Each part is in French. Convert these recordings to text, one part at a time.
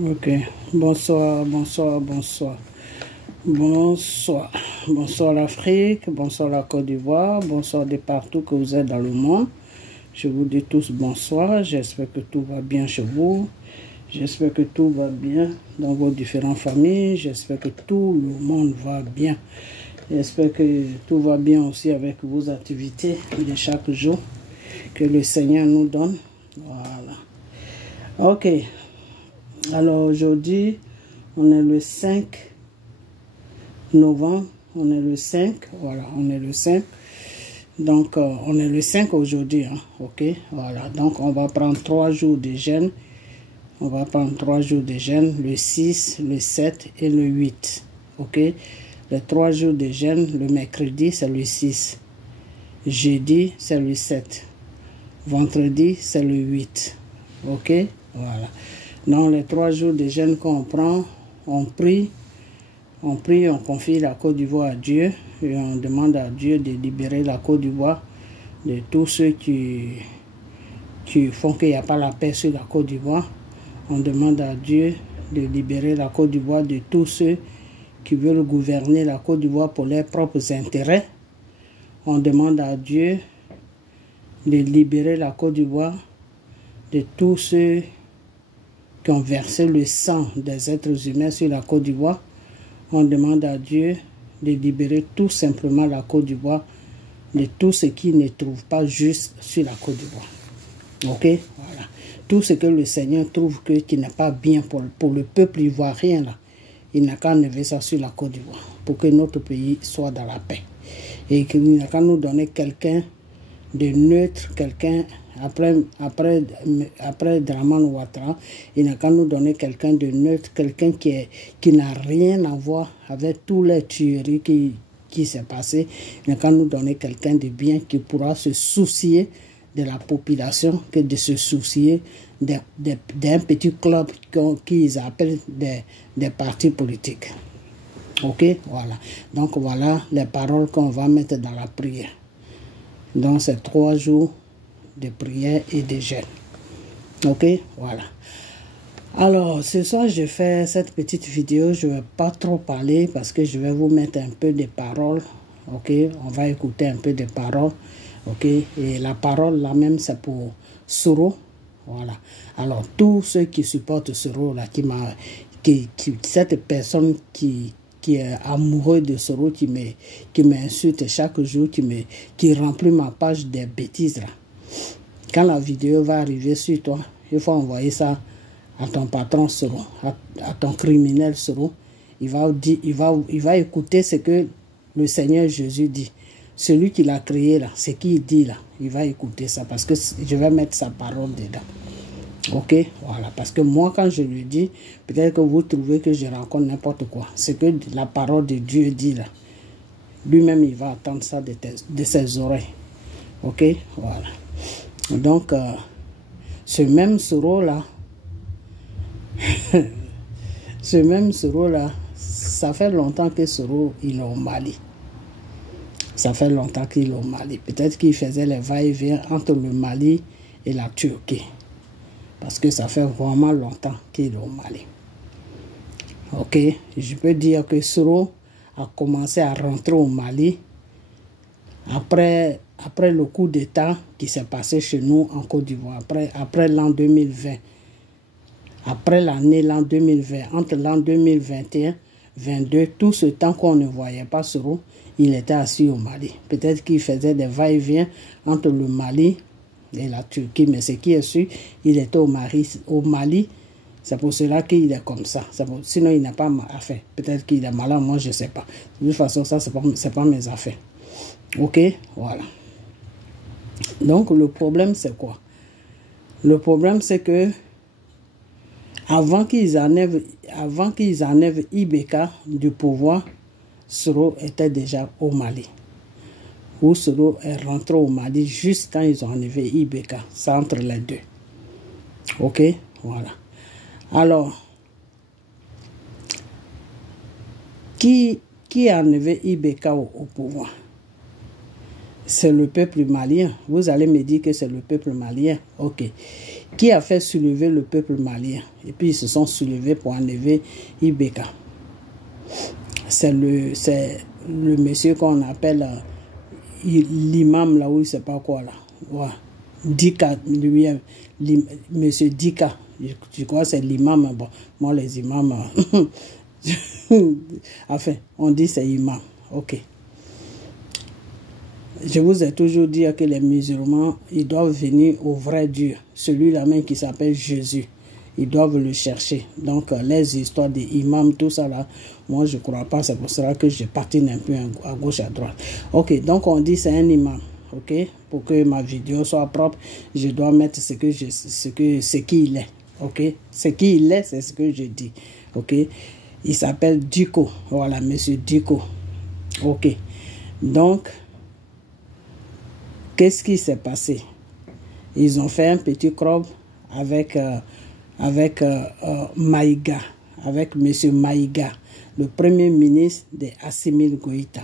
Ok, bonsoir, bonsoir, bonsoir. Bonsoir. Bonsoir l'Afrique, bonsoir la Côte d'Ivoire, bonsoir de partout que vous êtes dans le monde. Je vous dis tous bonsoir, j'espère que tout va bien chez vous. J'espère que tout va bien dans vos différentes familles. J'espère que tout le monde va bien. J'espère que tout va bien aussi avec vos activités de chaque jour que le Seigneur nous donne. Voilà. Ok. Alors aujourd'hui, on est le 5 novembre. On est le 5. Voilà, on est le 5. Donc, on est le 5 aujourd'hui. Hein, ok. Voilà. Donc, on va prendre 3 jours de jeûne. On va prendre 3 jours de jeûne, le 6, le 7 et le 8. Ok. Les 3 jours de jeûne, le mercredi, c'est le 6. Jeudi, c'est le 7. Vendredi, c'est le 8. Ok. Voilà. Dans les 3 jours de jeûne qu'on prend, on prie, on confie la Côte d'Ivoire à Dieu et on demande à Dieu de libérer la Côte d'Ivoire de tous ceux qui font qu'il n'y a pas la paix sur la Côte d'Ivoire. On demande à Dieu de libérer la Côte d'Ivoire de tous ceux qui veulent gouverner la Côte d'Ivoire pour leurs propres intérêts. On demande à Dieu de libérer la Côte d'Ivoire de tous ceux qui ont versé le sang des êtres humains sur la Côte d'Ivoire. On demande à Dieu de libérer tout simplement la Côte d'Ivoire de tout ce qui ne trouve pas juste sur la Côte d'Ivoire. Ok, voilà. Tout ce que le Seigneur trouve qui n'est pas bien pour le peuple ivoirien, là, il n'a qu'à enlever ça sur la Côte d'Ivoire pour que notre pays soit dans la paix. Et qu'il n'a qu'à nous donner quelqu'un de neutre, quelqu'un, après Dramane Ouattara, il n'a qu'à nous donner quelqu'un de neutre, quelqu'un qui n'a rien à voir avec toutes les tueries qui s'est passé. Il n'a qu'à nous donner quelqu'un de bien qui pourra se soucier de la population que de se soucier d'un petit club qu'ils appellent des partis politiques. Ok, voilà. Donc voilà les paroles qu'on va mettre dans la prière. Dans ces 3 jours de prière et de jeûne. Ok, voilà. Alors, ce soir, je fais cette petite vidéo. Je ne vais pas trop parler parce que je vais vous mettre un peu de paroles. Ok, on va écouter un peu de paroles. Ok, et la parole là même, c'est pour Soro. Voilà. Alors, tous ceux qui supportent Soro, là, cette personne qui est amoureux de Soro, qui m'insulte chaque jour, qui remplit ma page des bêtises là. Quand la vidéo va arriver sur toi, il faut envoyer ça à ton patron Soro, à ton criminel Soro. Il va écouter ce que le Seigneur Jésus dit. Celui qui l'a créé là, ce qu'il dit là, il va écouter ça parce que je vais mettre sa parole dedans. Ok, voilà, parce que moi quand je le dis, peut-être que vous trouvez que je raconte n'importe quoi. Ce que la parole de Dieu dit là, lui-même il va entendre ça de ses oreilles. Ok, voilà. Donc, ce même Soro là, ça fait longtemps que Soro il est au Mali. Ça fait longtemps qu'il est au Mali. Peut-être qu'il faisait les va-et-vient entre le Mali et la Turquie. Parce que ça fait vraiment longtemps qu'il est au Mali. Ok, je peux dire que Soro a commencé à rentrer au Mali après le coup d'État qui s'est passé chez nous en Côte d'Ivoire, après l'an 2020. Après l'an 2020, entre l'an 2021 2022, tout ce temps qu'on ne voyait pas Soro, il était assis au Mali. Peut-être qu'il faisait des va-et-vient entre le Mali et la Turquie, mais ce qui est sûr, il était au Mali. C'est pour cela qu'il est comme ça. Sinon, il n'a pas affaire. Peut-être qu'il est malade, moi je ne sais pas. De toute façon, ça, c'est pas mes affaires. Ok, voilà. Donc, le problème, c'est quoi? Le problème, c'est que avant qu'ils enlèvent Ibeka du pouvoir, Soro était déjà au Mali. Où Soro est rentré au Mali juste quand ils ont enlevé Ibeka. C'est entre les deux. Ok, voilà. Alors, qui a enlevé Ibeka au pouvoir? C'est le peuple malien. Vous allez me dire que c'est le peuple malien. Ok. qui a fait soulever le peuple malien. Et puis ils se sont soulevés pour enlever Ibeka. C'est le monsieur qu'on appelle l'imam là, où il ne sait pas quoi là. Ouais. Dika, lui, monsieur Dika. Je crois que c'est l'imam. Bon, moi les imams, enfin, on dit c'est imam. Ok. Je vous ai toujours dit que les musulmans, ils doivent venir au vrai Dieu, celui-là même qui s'appelle Jésus. Ils doivent le chercher. Donc, les histoires des imams, tout ça là, moi je ne crois pas. C'est pour cela que je patine un peu à gauche, à droite. Ok, donc on dit c'est un imam. Ok, pour que ma vidéo soit propre, je dois mettre ce qui il est. Ok, ce qui il est, c'est ce que je dis. Ok, il s'appelle Diko. Voilà, monsieur Diko. Ok, donc, qu'est-ce qui s'est passé? Ils ont fait un petit crop avec Maïga, avec M. Maïga, le premier ministre de Assimi Goïta.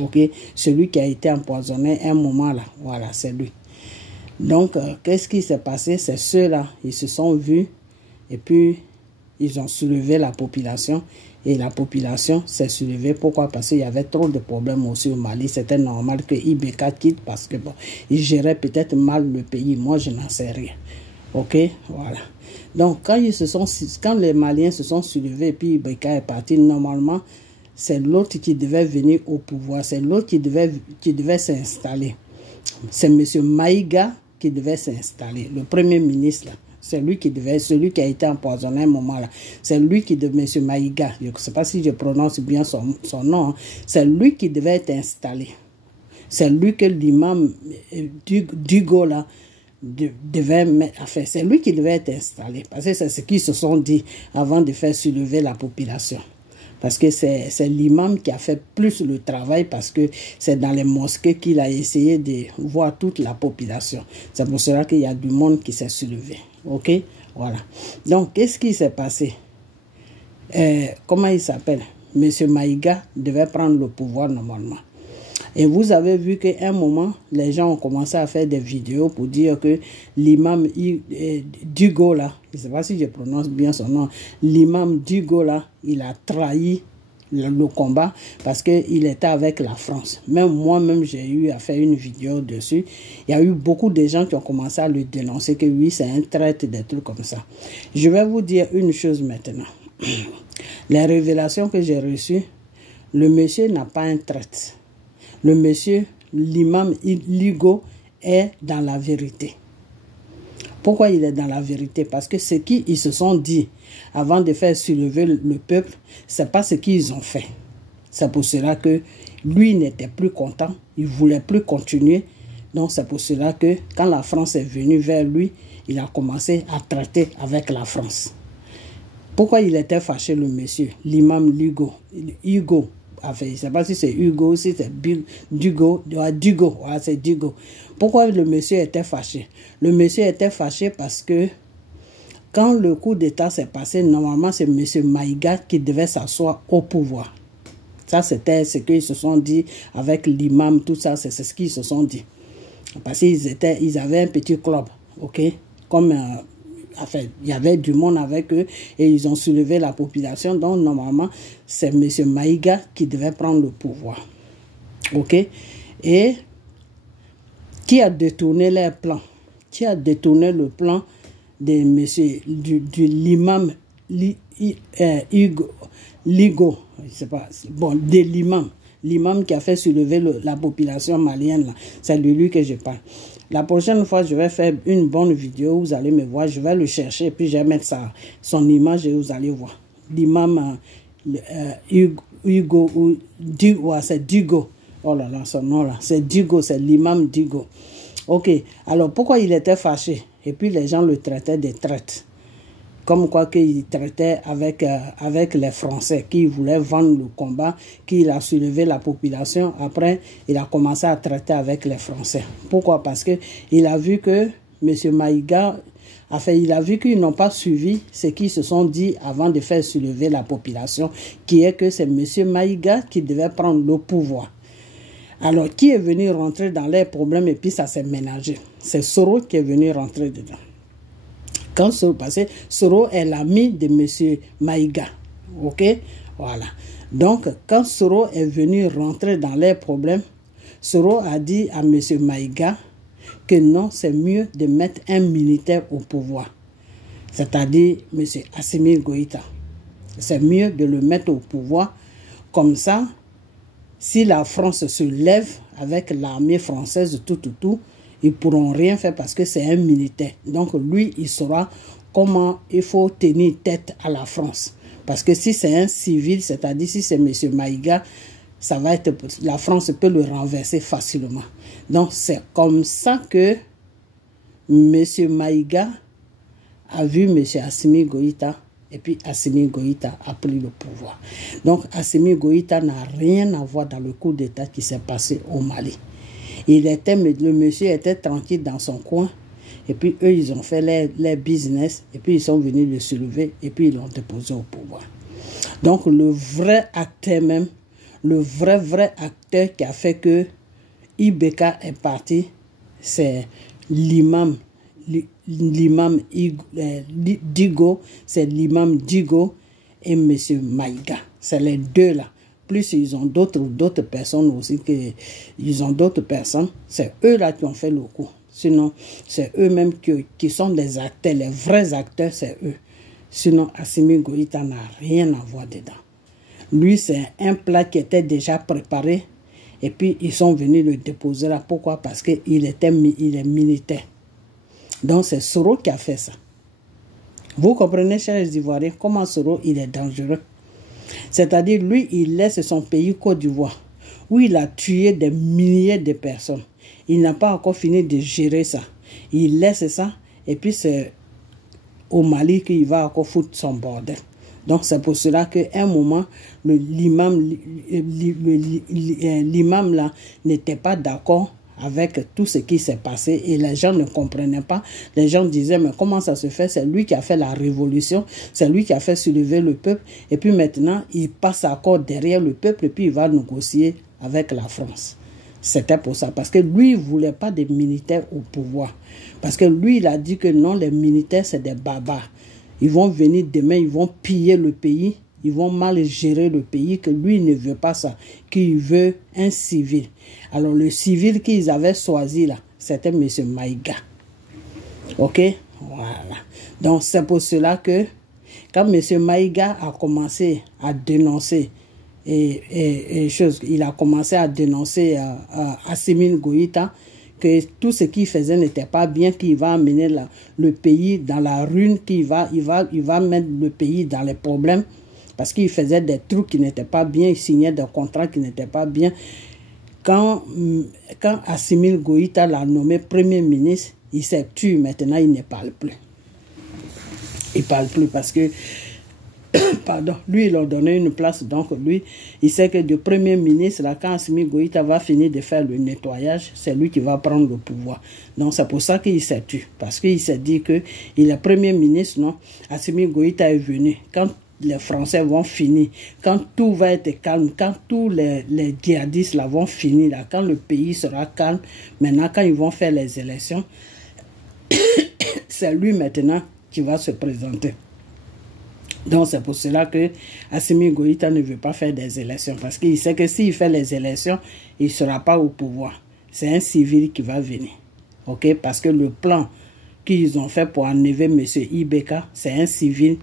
Ok, celui qui a été empoisonné un moment là, voilà, c'est lui. Donc, qu'est-ce qui s'est passé? C'est ceux-là, ils se sont vus et puis ils ont soulevé la population. Et la population s'est soulevée. Pourquoi? Parce qu'il y avait trop de problèmes aussi au Mali. C'était normal que Ibeka quitte parce que bon, il gérait peut-être mal le pays. Moi, je n'en sais rien. Ok, voilà. Donc, quand les Maliens se sont soulevés et puis Ibeka est parti, normalement, c'est l'autre qui devait venir au pouvoir. C'est l'autre qui devait s'installer. C'est M. Maïga qui devait s'installer, le premier ministre là. C'est lui qui celui qui a été empoisonné à un moment là. C'est lui qui devait, M. Maïga, je ne sais pas si je prononce bien son nom, hein. C'est lui qui devait être installé. C'est lui que l'imam Dugo là devait mettre à faire. C'est lui qui devait être installé. Parce que c'est ce qu'ils se sont dit avant de faire soulever la population. Parce que c'est l'imam qui a fait plus le travail parce que c'est dans les mosquées qu'il a essayé de voir toute la population. C'est pour cela qu'il y a du monde qui s'est soulevé. Ok? Voilà. Donc, qu'est-ce qui s'est passé? Comment il s'appelle? Monsieur Maïga devait prendre le pouvoir normalement. Et vous avez vu qu'à un moment, les gens ont commencé à faire des vidéos pour dire que l'imam Dugo là, je ne sais pas si je prononce bien son nom, l'imam Dugo là, il a trahi le combat parce qu'il était avec la France. Même moi-même, j'ai eu à faire une vidéo dessus. Il y a eu beaucoup de gens qui ont commencé à le dénoncer que oui, c'est un traître, des trucs comme ça. Je vais vous dire une chose maintenant. Les révélations que j'ai reçues, le monsieur n'a pas un traître. Le monsieur, l'imam Ligo, est dans la vérité. Pourquoi il est dans la vérité? Parce que ce qu'ils se sont dit avant de faire soulever le peuple, ce n'est pas ce qu'ils ont fait. C'est pour cela que lui n'était plus content, il ne voulait plus continuer. Donc c'est pour cela que quand la France est venue vers lui, il a commencé à traiter avec la France. Pourquoi il était fâché le monsieur, l'imam Ligo, Hugo? Enfin, je ne sais pas si c'est Hugo, si c'est Dugo, voilà, c'est Dugo. Pourquoi le monsieur était fâché? Le monsieur était fâché parce que quand le coup d'État s'est passé, normalement c'est M. Maïga qui devait s'asseoir au pouvoir. Ça, c'était ce qu'ils se sont dit avec l'imam, tout ça, c'est ce qu'ils se sont dit. Parce qu'ils avaient un petit club, ok? Comme... enfin, il y avait du monde avec eux et ils ont soulevé la population. Donc, normalement, c'est M. Maïga qui devait prendre le pouvoir. OK? Et qui a détourné leur plan? Qui a détourné le plan de l'imam Ligo? Je sais pas. Bon, de l'imam. L'imam qui a fait soulever la population malienne, c'est de lui que je parle. La prochaine fois, je vais faire une bonne vidéo, vous allez me voir, je vais le chercher, et puis je vais mettre son image et vous allez voir. L'imam Hugo, c'est Dugo. Oh là là, son nom là, c'est Dugo, c'est l'imam Dugo. Ok, alors pourquoi il était fâché? Et puis les gens le traitaient de traître. Comme quoi qu'il traitait avec les Français qui voulaient vendre le combat, qu'il a soulevé la population. Après, il a commencé à traiter avec les Français. Pourquoi? Parce qu'il a vu que M. Maïga, enfin, il a vu qu'ils n'ont pas suivi ce qu'ils se sont dit avant de faire soulever la population, qui est que c'est M. Maïga qui devait prendre le pouvoir. Alors, qui est venu rentrer dans les problèmes et puis ça s'est ménagé? C'est Soro qui est venu rentrer dedans. Quand Soro, parce que Soro est l'ami de M. Maïga. Ok? Voilà. Donc, quand Soro est venu rentrer dans les problèmes, Soro a dit à M. Maïga que non, c'est mieux de mettre un militaire au pouvoir. C'est-à-dire M. Assimi Goïta. C'est mieux de le mettre au pouvoir. Comme ça, si la France se lève avec l'armée française, tout, ils ne pourront rien faire parce que c'est un militaire. Donc lui, il saura comment il faut tenir tête à la France. Parce que si c'est un civil, c'est-à-dire si c'est M. Maïga, ça va être, la France peut le renverser facilement. Donc c'est comme ça que M. Maïga a vu M. Assimi Goïta. Et puis Assimi Goïta a pris le pouvoir. Donc Assimi Goïta n'a rien à voir dans le coup d'État qui s'est passé au Mali. Le monsieur était tranquille dans son coin. Et puis eux, ils ont fait les business. Et puis ils sont venus le soulever. Et puis ils l'ont déposé au pouvoir. Donc le vrai acteur même, le vrai acteur qui a fait que Ibeka est parti, c'est l'imam Digo, c'est l'imam Digo et M. Maïga. C'est les deux là. Plus ils ont d'autres personnes aussi, ils ont d'autres personnes. C'est eux là qui ont fait le coup. Sinon, c'est eux-mêmes qui sont des acteurs. Les vrais acteurs, c'est eux. Sinon, Assimi Goïta n'a rien à voir dedans. Lui, c'est un plat qui était déjà préparé. Et puis, ils sont venus le déposer là. Pourquoi? Parce qu'il est militaire. Donc, c'est Soro qui a fait ça. Vous comprenez, chers Ivoiriens, comment Soro, il est dangereux. C'est-à-dire, lui, il laisse son pays Côte d'Ivoire, où il a tué des milliers de personnes. Il n'a pas encore fini de gérer ça. Il laisse ça, et puis c'est au Mali qu'il va encore foutre son bordel. Donc, c'est pour cela qu'à un moment, l'imam là n'était pas d'accord avec tout ce qui s'est passé et les gens ne comprenaient pas. Les gens disaient, mais comment ça se fait? C'est lui qui a fait la révolution, c'est lui qui a fait soulever le peuple et puis maintenant, il passe encore derrière le peuple et puis il va négocier avec la France. C'était pour ça, parce que lui, il ne voulait pas des militaires au pouvoir. Parce que lui, il a dit que non, les militaires, c'est des barbares. Ils vont venir demain, ils vont piller le pays, ils vont mal gérer le pays, que lui ne veut pas ça, qu'il veut un civil. Alors le civil qu'ils avaient choisi là, c'était M. Maïga. Ok? Voilà. Donc c'est pour cela que quand M. Maïga a commencé à dénoncer il a commencé à dénoncer Assimi Goïta, que tout ce qu'il faisait n'était pas bien, qu'il va amener le pays dans la ruine, il va mettre le pays dans les problèmes, parce qu'il faisait des trucs qui n'étaient pas bien, il signait des contrats qui n'étaient pas bien. Quand Assimi Goïta l'a nommé Premier ministre, il s'est tué, maintenant il ne parle plus. Il ne parle plus parce que pardon, lui, il a donné une place, donc lui, il sait que le Premier ministre, là, quand Assimi Goïta va finir de faire le nettoyage, c'est lui qui va prendre le pouvoir. Donc c'est pour ça qu'il s'est tué, parce qu'il s'est dit qu'il est Premier ministre, non, Assimi Goïta est venu. Quand les Français vont finir, quand tout va être calme, quand tous les djihadistes là vont finir, là, quand le pays sera calme, maintenant quand ils vont faire les élections, c'est lui maintenant qui va se présenter. Donc c'est pour cela que Assimi Goïta ne veut pas faire des élections, parce qu'il sait que s'il fait les élections, il ne sera pas au pouvoir. C'est un civil qui va venir. Ok? Parce que le plan qu'ils ont fait pour enlever M. Ibeka, c'est un civil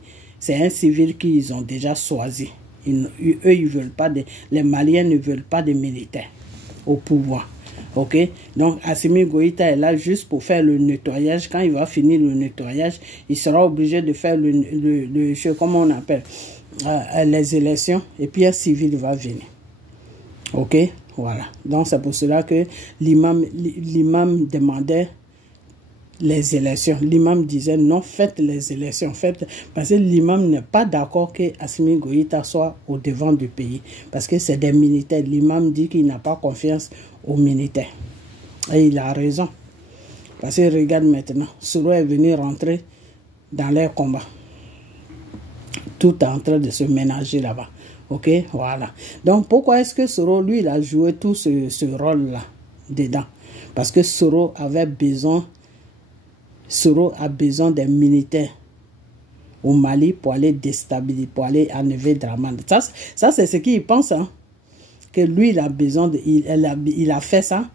qu'ils ont déjà choisi. Eux, ils veulent pas les Maliens ne veulent pas de militaires au pouvoir. Ok? Donc Assimi Goïta est là juste pour faire le nettoyage. Quand il va finir le nettoyage, il sera obligé de faire comment on appelle, les élections, et puis un civil va venir. Ok? Voilà. Donc c'est pour cela que l'imam demandait les élections. L'imam disait non, faites les élections, faites, parce que l'imam n'est pas d'accord que Assimi Goïta soit au devant du pays, parce que c'est des militaires. L'imam dit qu'il n'a pas confiance aux militaires. Et il a raison. Parce que regarde maintenant, Soro est venu rentrer dans les combats. Tout est en train de se ménager là-bas. Ok, voilà. Donc pourquoi est-ce que Soro, lui, il a joué tout ce rôle-là dedans? Parce que Soro avait besoin Soro a besoin des militaires au Mali pour aller déstabiliser, pour aller enlever Dramane. Ça c'est ce qu'il pense, hein, que lui il a besoin, il a fait ça,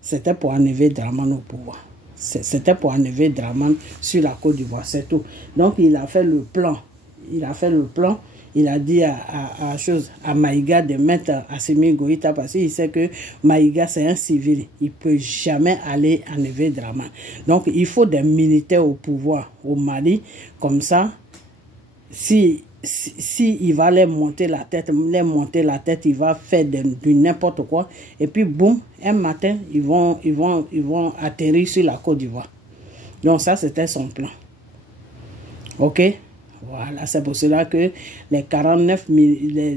c'était pour enlever Dramane au pouvoir. C'était pour enlever Dramane sur la Côte d'Ivoire, c'est tout. Donc il a fait le plan. Il a dit à Maïga de mettre Assimi Goïta parce qu'il sait que Maïga c'est un civil. Il ne peut jamais aller enlever Dramane. Donc il faut des militaires au pouvoir au Mali. Comme ça, si il va les monter la tête, il va faire du n'importe quoi. Et puis boum, un matin, ils vont atterrir sur la Côte d'Ivoire. Donc ça, c'était son plan. Ok? Voilà, c'est pour cela que les 49 000,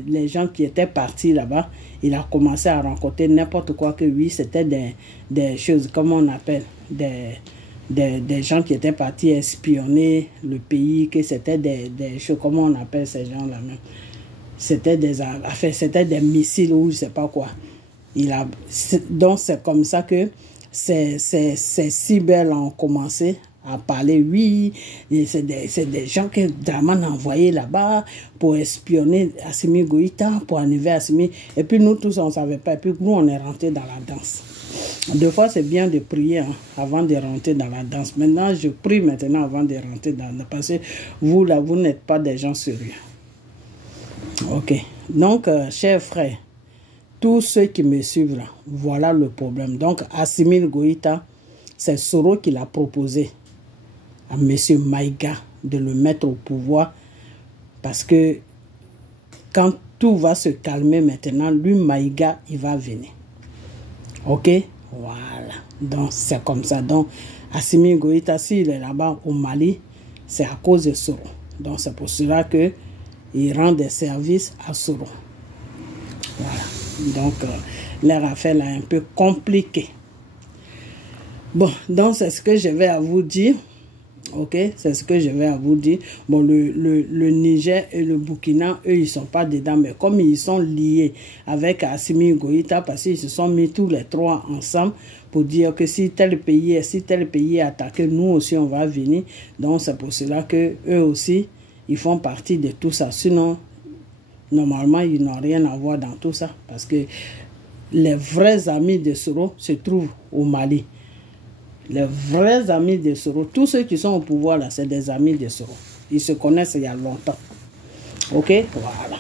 les gens qui étaient partis là-bas, il a commencé à rencontrer n'importe quoi que oui, c'était des choses, comment on appelle, des gens qui étaient partis espionner le pays, que c'était des choses, comment on appelle ces gens-là même. C'était des missiles ou je sais pas quoi. Donc c'est comme ça que ces cyber ont commencé à parler, oui, c'est des gens que Dramane a envoyés là-bas pour espionner Assimi Goïta, pour enlever Assimi. Et puis nous tous, on ne savait pas. Et puis nous, on est rentrés dans la danse. Des fois, c'est bien de prier avant de rentrer dans la danse. Maintenant, je prie maintenant avant de rentrer dans la danse. Parce que vous, là, vous n'êtes pas des gens sérieux. Ok. Donc, chers frères, tous ceux qui me suivent là, voilà le problème. Donc, Assimi Goïta, c'est Soro qui l'a proposé à M. Maïga de le mettre au pouvoir parce que quand tout va se calmer maintenant, lui, Maïga, il va venir. Ok? Voilà. Donc, c'est comme ça. Donc, Assimi Goïta, s'il est là-bas au Mali, c'est à cause de Soro. Donc, c'est pour cela qu'il rend des services à Soro. Voilà. Donc, leur affaire là est un peu compliquée. Bon, donc, c'est ce que je vais à vous dire. Ok, c'est ce que je vais à vous dire. Bon, le Niger et le Burkina, eux, ils ne sont pas dedans, mais comme ils sont liés avec Assimi Goïta, parce qu'ils se sont mis tous les trois ensemble pour dire que si tel pays est attaqué, nous aussi, on va venir. Donc, c'est pour cela que eux aussi, ils font partie de tout ça. Sinon, normalement, ils n'ont rien à voir dans tout ça, parce que les vrais amis de Soro se trouvent au Mali. Les vrais amis de Soro, tous ceux qui sont au pouvoir là, c'est des amis de Soro. Ils se connaissent il y a longtemps. Ok? Voilà.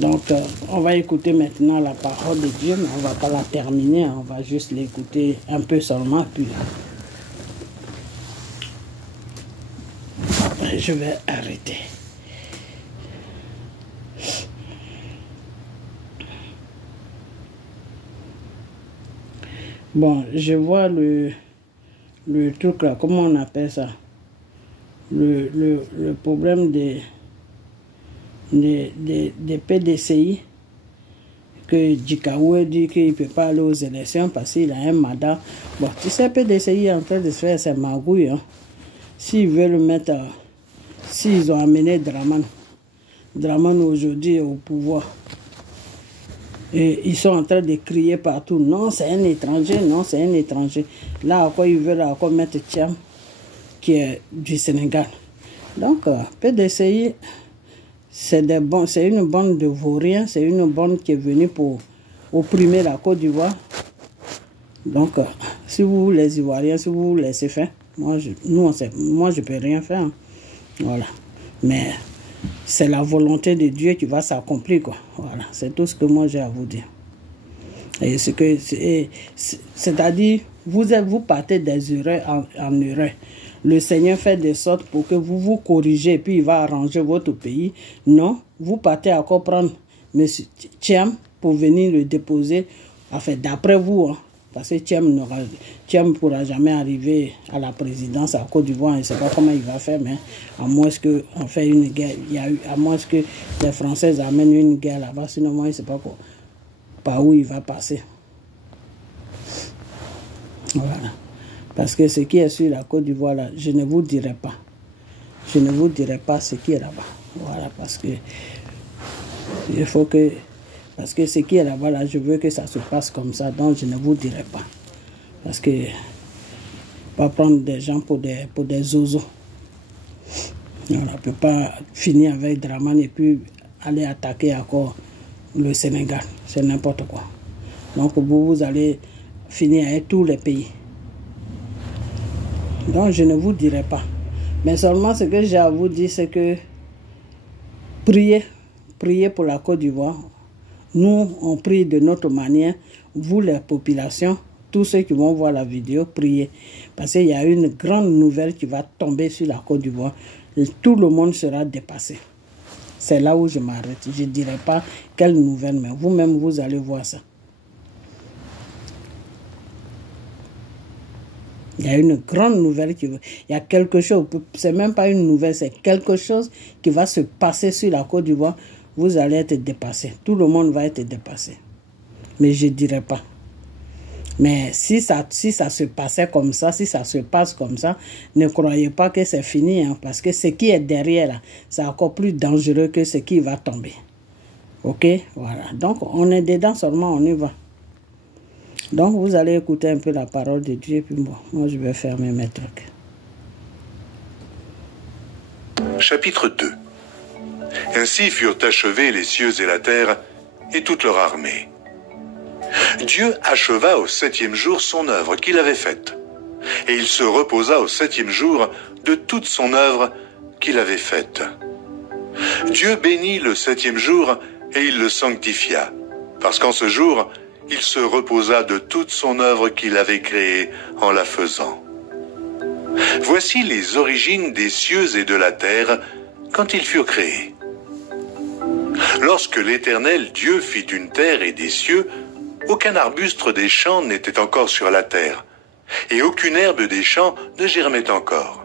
Donc, on va écouter maintenant la parole de Dieu, mais on ne va pas la terminer, on va juste l'écouter un peu seulement, puis après, je vais arrêter. Bon, je vois le truc là, comment on appelle ça? Le problème des PDCI, que Djikaoué dit qu'il ne peut pas aller aux élections parce qu'il a un mandat. Bon, tu sais, PDCI est en train de se faire ses magouilles. Hein. S'ils veulent mettre, s'ils ont amené Dramane aujourd'hui au pouvoir, et ils sont en train de crier partout, non, c'est un étranger, non, c'est un étranger. Là, encore, ils veulent encore mettre Thiam, qui est du Sénégal. Donc, PDCI, c'est une bande de vauriens, c'est une bande qui est venue pour opprimer la Côte d'Ivoire. Donc, si vous, les Ivoiriens, si vous laissez faire, moi, je ne peux rien faire. Hein. Voilà. Mais c'est la volonté de Dieu qui va s'accomplir, quoi. Voilà, c'est tout ce que moi j'ai à vous dire. Et c'est-à-dire, vous partez des erreurs en erreur. Le Seigneur fait de sorte pour que vous vous corrigez et puis il va arranger votre pays. Non, vous partez encore prendre M. Thiam pour venir le déposer. Enfin, d'après vous, hein, parce que Thiam ne pourra jamais arriver à la présidence à Côte d'Ivoire. Je ne sais pas comment il va faire, mais à moins qu'on fait une guerre, à moins que les Français amènent une guerre là-bas, sinon moi, je ne sais pas par où il va passer. Voilà. Parce que ce qui est sur la Côte d'Ivoire, là, je ne vous dirai pas. Je ne vous dirai pas ce qui est là-bas. Voilà, parce que il faut que... Parce que ce qui est là-bas, là, je veux que ça se passe comme ça, donc je ne vous dirai pas. Parce que Pas prendre des gens pour des zozos. On ne peut pas finir avec Dramane et puis aller attaquer encore le Sénégal. C'est n'importe quoi. Donc vous allez finir avec tous les pays. Donc je ne vous dirai pas. Mais seulement ce que j'ai à vous dire, c'est que priez pour la Côte d'Ivoire. Nous, on prie de notre manière. Vous, les populations, tous ceux qui vont voir la vidéo, priez. Parce qu'il y a une grande nouvelle qui va tomber sur la Côte d'Ivoire. Tout le monde sera dépassé. C'est là où je m'arrête. Je ne dirai pas quelle nouvelle, mais vous-même, vous allez voir ça. Il y a une grande nouvelle il y a quelque chose, c'est même pas une nouvelle, c'est quelque chose qui va se passer sur la Côte d'Ivoire. Vous allez être dépassé. Tout le monde va être dépassé. Mais je ne dirai pas. Mais si ça se passait comme ça, si ça se passe comme ça, ne croyez pas que c'est fini. Hein, parce que ce qui est derrière, là, c'est encore plus dangereux que ce qui va tomber. Ok? Voilà. Donc, on est dedans seulement, on y va. Donc, vous allez écouter un peu la parole de Dieu, puis bon, moi, je vais fermer mes trucs. Chapitre 2. Ainsi furent achevés les cieux et la terre, et toute leur armée. Dieu acheva au 7e jour son œuvre qu'il avait faite, et il se reposa au 7e jour de toute son œuvre qu'il avait faite. Dieu bénit le 7e jour, et il le sanctifia, parce qu'en ce jour, il se reposa de toute son œuvre qu'il avait créée en la faisant. Voici les origines des cieux et de la terre quand ils furent créés. Lorsque l'Éternel Dieu fit une terre et des cieux, aucun arbuste des champs n'était encore sur la terre, et aucune herbe des champs ne germait encore,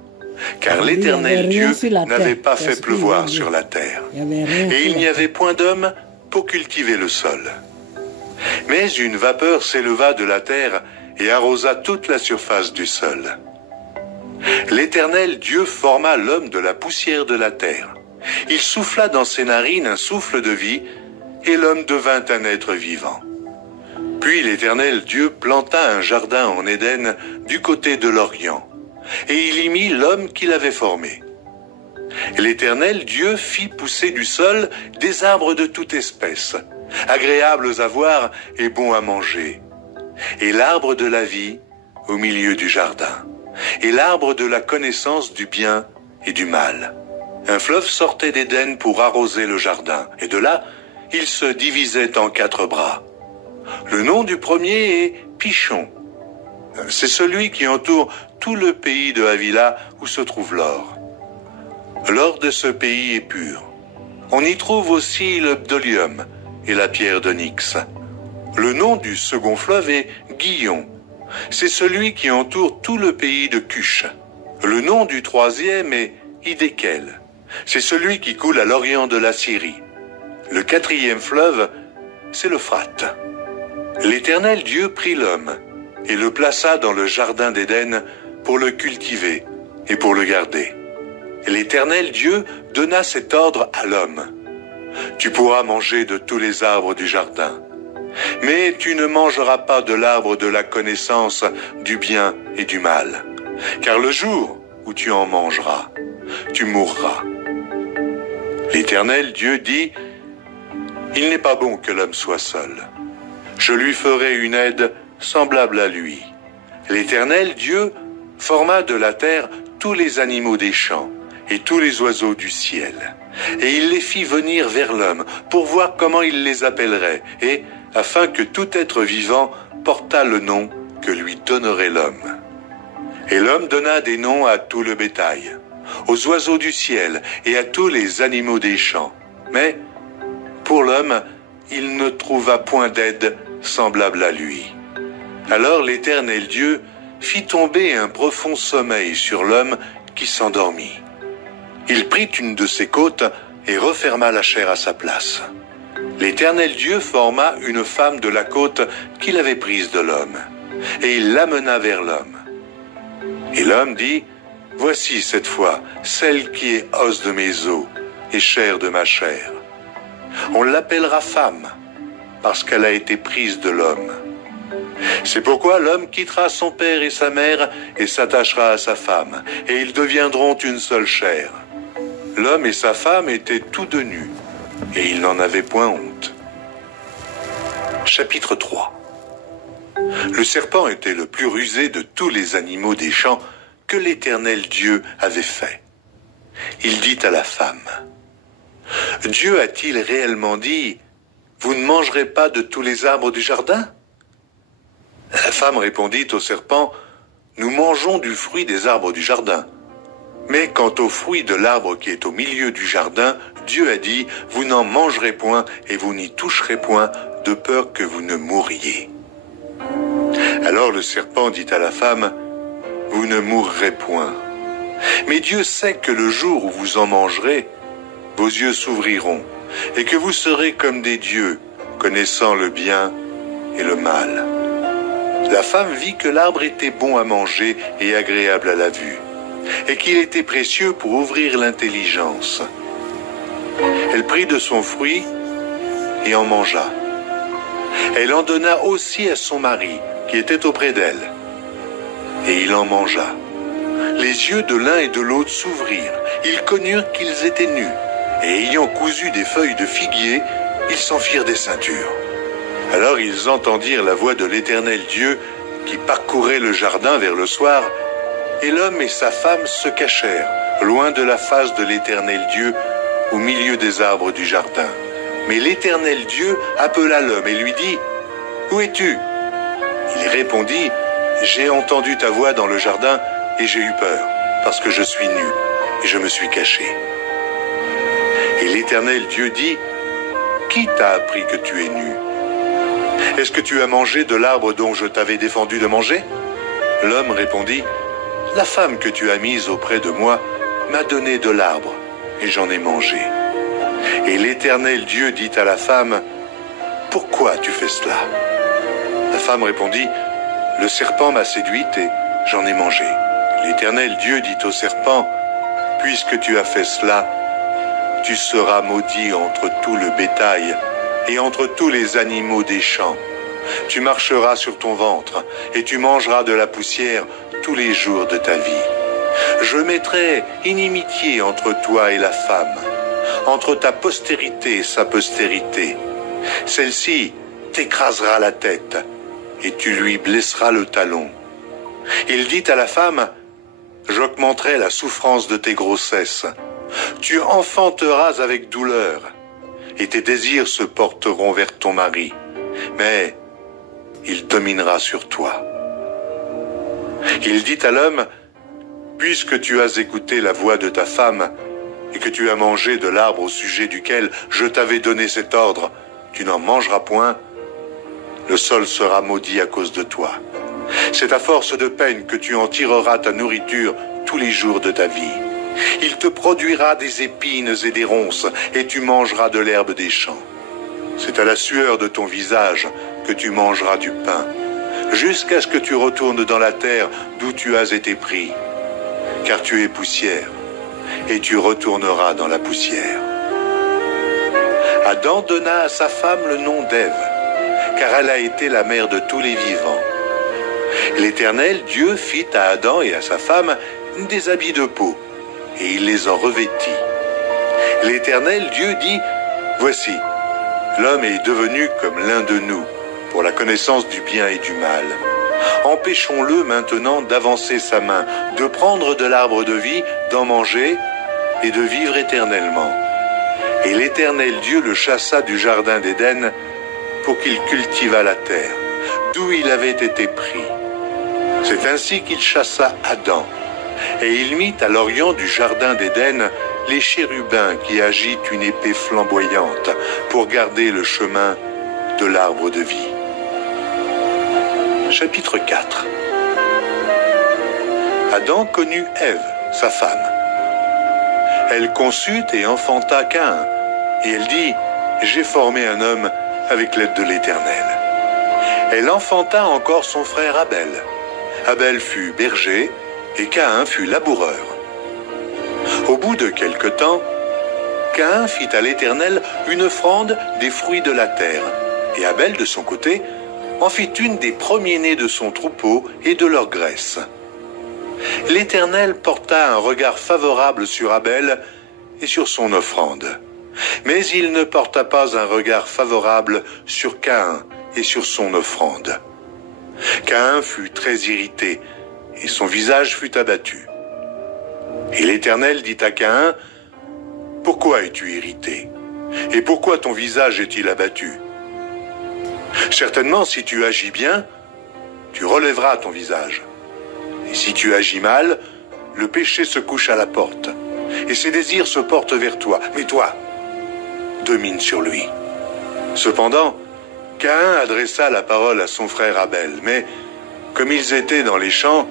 car l'Éternel Dieu n'avait pas fait pleuvoir sur la terre, et il n'y avait point d'homme pour cultiver le sol. Mais une vapeur s'éleva de la terre et arrosa toute la surface du sol. L'Éternel Dieu forma l'homme de la poussière de la terre. Il souffla dans ses narines un souffle de vie, et l'homme devint un être vivant. Puis l'Éternel Dieu planta un jardin en Éden du côté de l'Orient, et il y mit l'homme qu'il avait formé. L'Éternel Dieu fit pousser du sol des arbres de toute espèce, agréables à voir et bons à manger, et l'arbre de la vie au milieu du jardin, et l'arbre de la connaissance du bien et du mal. Un fleuve sortait d'Éden pour arroser le jardin, et de là, il se divisait en 4 bras. Le nom du premier est Pichon. C'est celui qui entoure tout le pays de Havila où se trouve l'or. L'or de ce pays est pur. On y trouve aussi le bdolium et la pierre d'onyx. Le nom du second fleuve est Guillon. C'est celui qui entoure tout le pays de Cush. Le nom du troisième est Hidékel. C'est celui qui coule à l'orient de la Syrie. Le 4e fleuve, c'est l'Euphrate. L'Éternel Dieu prit l'homme et le plaça dans le jardin d'Éden pour le cultiver et pour le garder. L'Éternel Dieu donna cet ordre à l'homme. Tu pourras manger de tous les arbres du jardin, mais tu ne mangeras pas de l'arbre de la connaissance du bien et du mal, car le jour où tu en mangeras, tu mourras. L'Éternel Dieu dit, il n'est pas bon que l'homme soit seul. Je lui ferai une aide semblable à lui. L'Éternel Dieu forma de la terre tous les animaux des champs et tous les oiseaux du ciel. Et il les fit venir vers l'homme pour voir comment il les appellerait, et afin que tout être vivant portât le nom que lui donnerait l'homme. Et l'homme donna des noms à tout le bétail, aux oiseaux du ciel et à tous les animaux des champs. Mais pour l'homme, il ne trouva point d'aide semblable à lui. Alors l'Éternel Dieu fit tomber un profond sommeil sur l'homme qui s'endormit. Il prit une de ses côtes et referma la chair à sa place. L'Éternel Dieu forma une femme de la côte qu'il avait prise de l'homme, et il l'amena vers l'homme. Et l'homme dit, « Voici cette fois celle qui est os de mes os et chair de ma chair. On l'appellera femme, parce qu'elle a été prise de l'homme. C'est pourquoi l'homme quittera son père et sa mère et s'attachera à sa femme, et ils deviendront une seule chair. L'homme et sa femme étaient tous deux nus, et ils n'en avaient point honte. Chapitre 3. Le serpent était le plus rusé de tous les animaux des champs que l'Éternel Dieu avait fait. Il dit à la femme, « Dieu a-t-il réellement dit, « Vous ne mangerez pas de tous les arbres du jardin ?» La femme répondit au serpent, « Nous mangeons du fruit des arbres du jardin. Mais quant au fruit de l'arbre qui est au milieu du jardin, Dieu a dit, « Vous n'en mangerez point et vous n'y toucherez point, de peur que vous ne mouriez. » Alors le serpent dit à la femme, « Vous ne mourrez point. Mais Dieu sait que le jour où vous en mangerez, vos yeux s'ouvriront, et que vous serez comme des dieux, connaissant le bien et le mal. » La femme vit que l'arbre était bon à manger et agréable à la vue, et qu'il était précieux pour ouvrir l'intelligence. Elle prit de son fruit et en mangea. Elle en donna aussi à son mari, qui était auprès d'elle, et il en mangea. Les yeux de l'un et de l'autre s'ouvrirent, ils connurent qu'ils étaient nus, et ayant cousu des feuilles de figuier, ils s'en firent des ceintures. Alors ils entendirent la voix de l'Éternel Dieu qui parcourait le jardin vers le soir, et l'homme et sa femme se cachèrent, loin de la face de l'Éternel Dieu, au milieu des arbres du jardin. Mais l'Éternel Dieu appela l'homme et lui dit, « Où es-tu » Il répondit, « J'ai entendu ta voix dans le jardin et j'ai eu peur, parce que je suis nu et je me suis caché. » Et l'Éternel Dieu dit, « Qui t'a appris que tu es nu ? Est-ce que tu as mangé de l'arbre dont je t'avais défendu de manger ?» L'homme répondit, « La femme que tu as mise auprès de moi m'a donné de l'arbre, et j'en ai mangé. » Et l'Éternel Dieu dit à la femme, « Pourquoi tu fais cela ?» La femme répondit, « Le serpent m'a séduite et j'en ai mangé. » L'Éternel Dieu dit au serpent, « Puisque tu as fait cela, tu seras maudit entre tout le bétail et entre tous les animaux des champs. Tu marcheras sur ton ventre et tu mangeras de la poussière tous les jours de ta vie. Je mettrai inimitié entre toi et la femme, entre ta postérité et sa postérité. Celle-ci t'écrasera la tête et tu lui blesseras le talon. » Il dit à la femme, « J'augmenterai la souffrance de tes grossesses. Tu enfanteras avec douleur, et tes désirs se porteront vers ton mari, mais il dominera sur toi. » Il dit à l'homme, « Puisque tu as écouté la voix de ta femme, et que tu as mangé de l'arbre au sujet duquel je t'avais donné cet ordre, tu n'en mangeras point, le sol sera maudit à cause de toi. C'est à force de peine que tu en tireras ta nourriture tous les jours de ta vie. Il te produira des épines et des ronces, et tu mangeras de l'herbe des champs. C'est à la sueur de ton visage que tu mangeras du pain, jusqu'à ce que tu retournes dans la terre d'où tu as été pris, car tu es poussière, et tu retourneras dans la poussière. » Adam donna à sa femme le nom d'Ève, car elle a été la mère de tous les vivants. L'Éternel Dieu fit à Adam et à sa femme des habits de peau, et il les en revêtit. L'Éternel Dieu dit, « Voici, l'homme est devenu comme l'un de nous, pour la connaissance du bien et du mal. Empêchons-le maintenant d'avancer sa main, de prendre de l'arbre de vie, d'en manger et de vivre éternellement. » Et l'Éternel Dieu le chassa du jardin d'Éden pour qu'il cultivât la terre, d'où il avait été pris. C'est ainsi qu'il chassa Adam, et il mit à l'orient du jardin d'Éden les chérubins qui agitent une épée flamboyante pour garder le chemin de l'arbre de vie. Chapitre 4. Adam connut Ève, sa femme. Elle conçut et enfanta Caïn, et elle dit, « J'ai formé un homme avec l'aide de l'Éternel. » Elle enfanta encore son frère Abel. Abel fut berger, et Caïn fut laboureur. Au bout de quelque temps, Caïn fit à l'Éternel une offrande des fruits de la terre, et Abel, de son côté, en fit une des premiers-nés de son troupeau et de leur graisse. L'Éternel porta un regard favorable sur Abel et sur son offrande. Mais il ne porta pas un regard favorable sur Caïn et sur son offrande. Caïn fut très irrité et son visage fut abattu. Et l'Éternel dit à Caïn, « Pourquoi es-tu irrité? Et pourquoi ton visage est-il abattu? Certainement, si tu agis bien, tu relèveras ton visage. Et si tu agis mal, le péché se couche à la porte, et ses désirs se portent vers toi. Mais toi, domine sur lui. » Cependant, Caïn adressa la parole à son frère Abel, mais comme ils étaient dans les champs,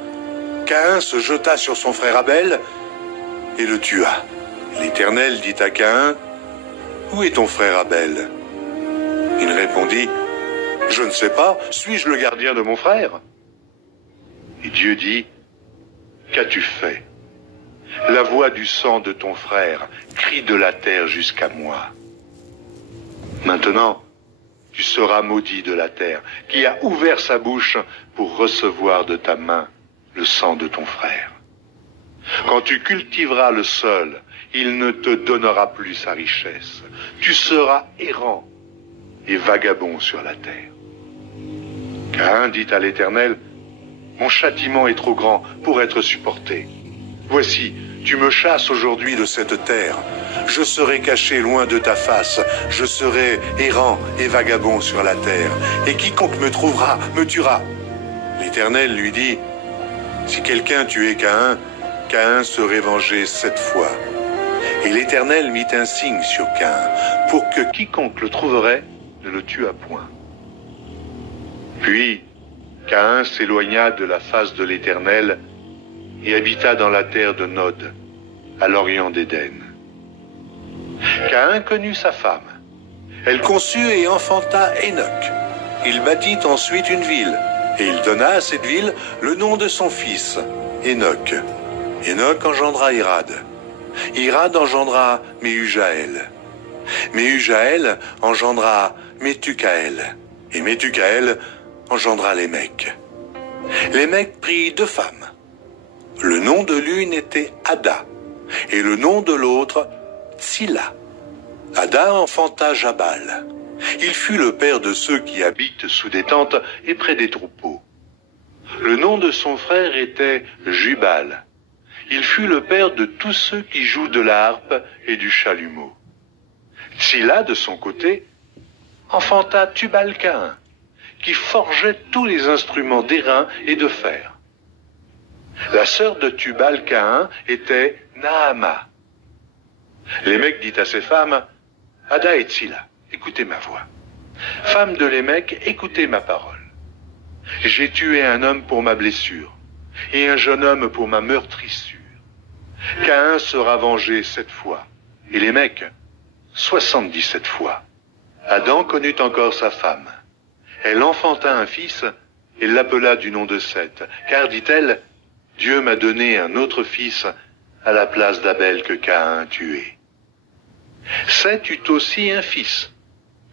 Caïn se jeta sur son frère Abel et le tua. L'Éternel dit à Caïn, « Où est ton frère Abel ?» Il répondit, « Je ne sais pas, suis-je le gardien de mon frère ?» Et Dieu dit, « Qu'as-tu fait? La voix du sang de ton frère crie de la terre jusqu'à moi. Maintenant, tu seras maudit de la terre, qui a ouvert sa bouche pour recevoir de ta main le sang de ton frère. Quand tu cultiveras le sol, il ne te donnera plus sa richesse. Tu seras errant et vagabond sur la terre. » Caïn dit à l'Éternel, « Mon châtiment est trop grand pour être supporté. Voici, tu me chasses aujourd'hui de cette terre. Je serai caché loin de ta face. Je serai errant et vagabond sur la terre. Et quiconque me trouvera me tuera. » L'Éternel lui dit, « Si quelqu'un tuait Caïn, Caïn serait vengé 7 fois. » Et l'Éternel mit un signe sur Caïn, pour que quiconque le trouverait ne le tuât point. Puis Caïn s'éloigna de la face de l'Éternel et habita dans la terre de Nod, à l'orient d'Éden. Caïn connut sa femme. Elle conçut et enfanta Hénoc. Il bâtit ensuite une ville, et il donna à cette ville le nom de son fils, Hénoc. Hénoc engendra Irad. Irad engendra Méhujaël. Méhujaël engendra Métucaël. Et Métucaël engendra Lémec. Lémec prit 2 femmes. Le nom de l'une était Ada, et le nom de l'autre, Tsilla. Ada enfanta Jabal. Il fut le père de ceux qui habitent sous des tentes et près des troupeaux. Le nom de son frère était Jubal. Il fut le père de tous ceux qui jouent de la harpe et du chalumeau. Tsilla, de son côté, enfanta Tubal-Caïn, qui forgeait tous les instruments d'airain et de fer. La sœur de Tubal-Caïn était Naama. Lémec dit à ses femmes, « Ada et Tsilla, écoutez ma voix. Femmes de Lémec, écoutez ma parole. J'ai tué un homme pour ma blessure, et un jeune homme pour ma meurtrissure. Caïn sera vengé 7 fois, et Lémec 77 fois. » Adam connut encore sa femme. Elle enfanta un fils, et l'appela du nom de Seth, car, dit-elle, « Dieu m'a donné un autre fils à la place d'Abel que Caïn a tué. » Seth eut aussi un fils,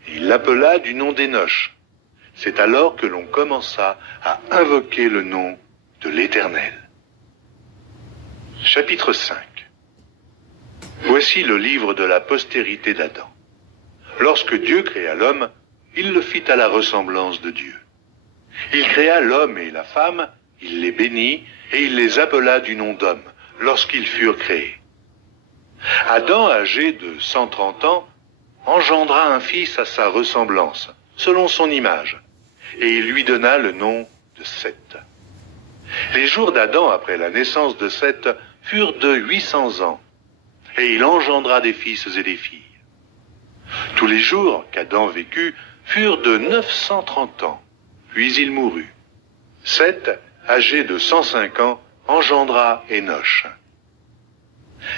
et il l'appela du nom d'Énoch. C'est alors que l'on commença à invoquer le nom de l'Éternel. Chapitre 5. Voici le livre de la postérité d'Adam. Lorsque Dieu créa l'homme, il le fit à la ressemblance de Dieu. Il créa l'homme et la femme, il les bénit, et il les appela du nom d'homme, lorsqu'ils furent créés. Adam, âgé de 130 ans, engendra un fils à sa ressemblance, selon son image, et il lui donna le nom de Seth. Les jours d'Adam après la naissance de Seth furent de 800 ans, et il engendra des fils et des filles. Tous les jours qu'Adam vécut furent de 930 ans, puis il mourut. Seth, âgé de 105 ans, engendra Énoch.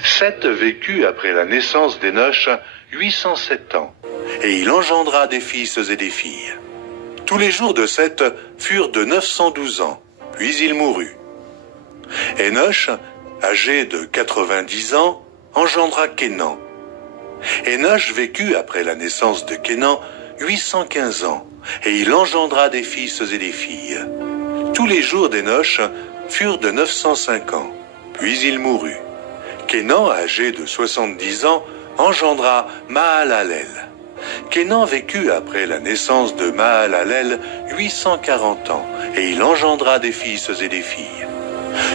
Seth vécut après la naissance d'Énoch 807 ans, et il engendra des fils et des filles. Tous les jours de Seth furent de 912 ans, puis il mourut. Énoch, âgé de 90 ans, engendra Kénan. Énoch vécut après la naissance de Kénan 815 ans, et il engendra des fils et des filles. Tous les jours d'Hénoch furent de 905 ans, puis il mourut. Kénan, âgé de 70 ans, engendra Mahalalel. Kénan vécut après la naissance de Mahalalel 840 ans, et il engendra des fils et des filles.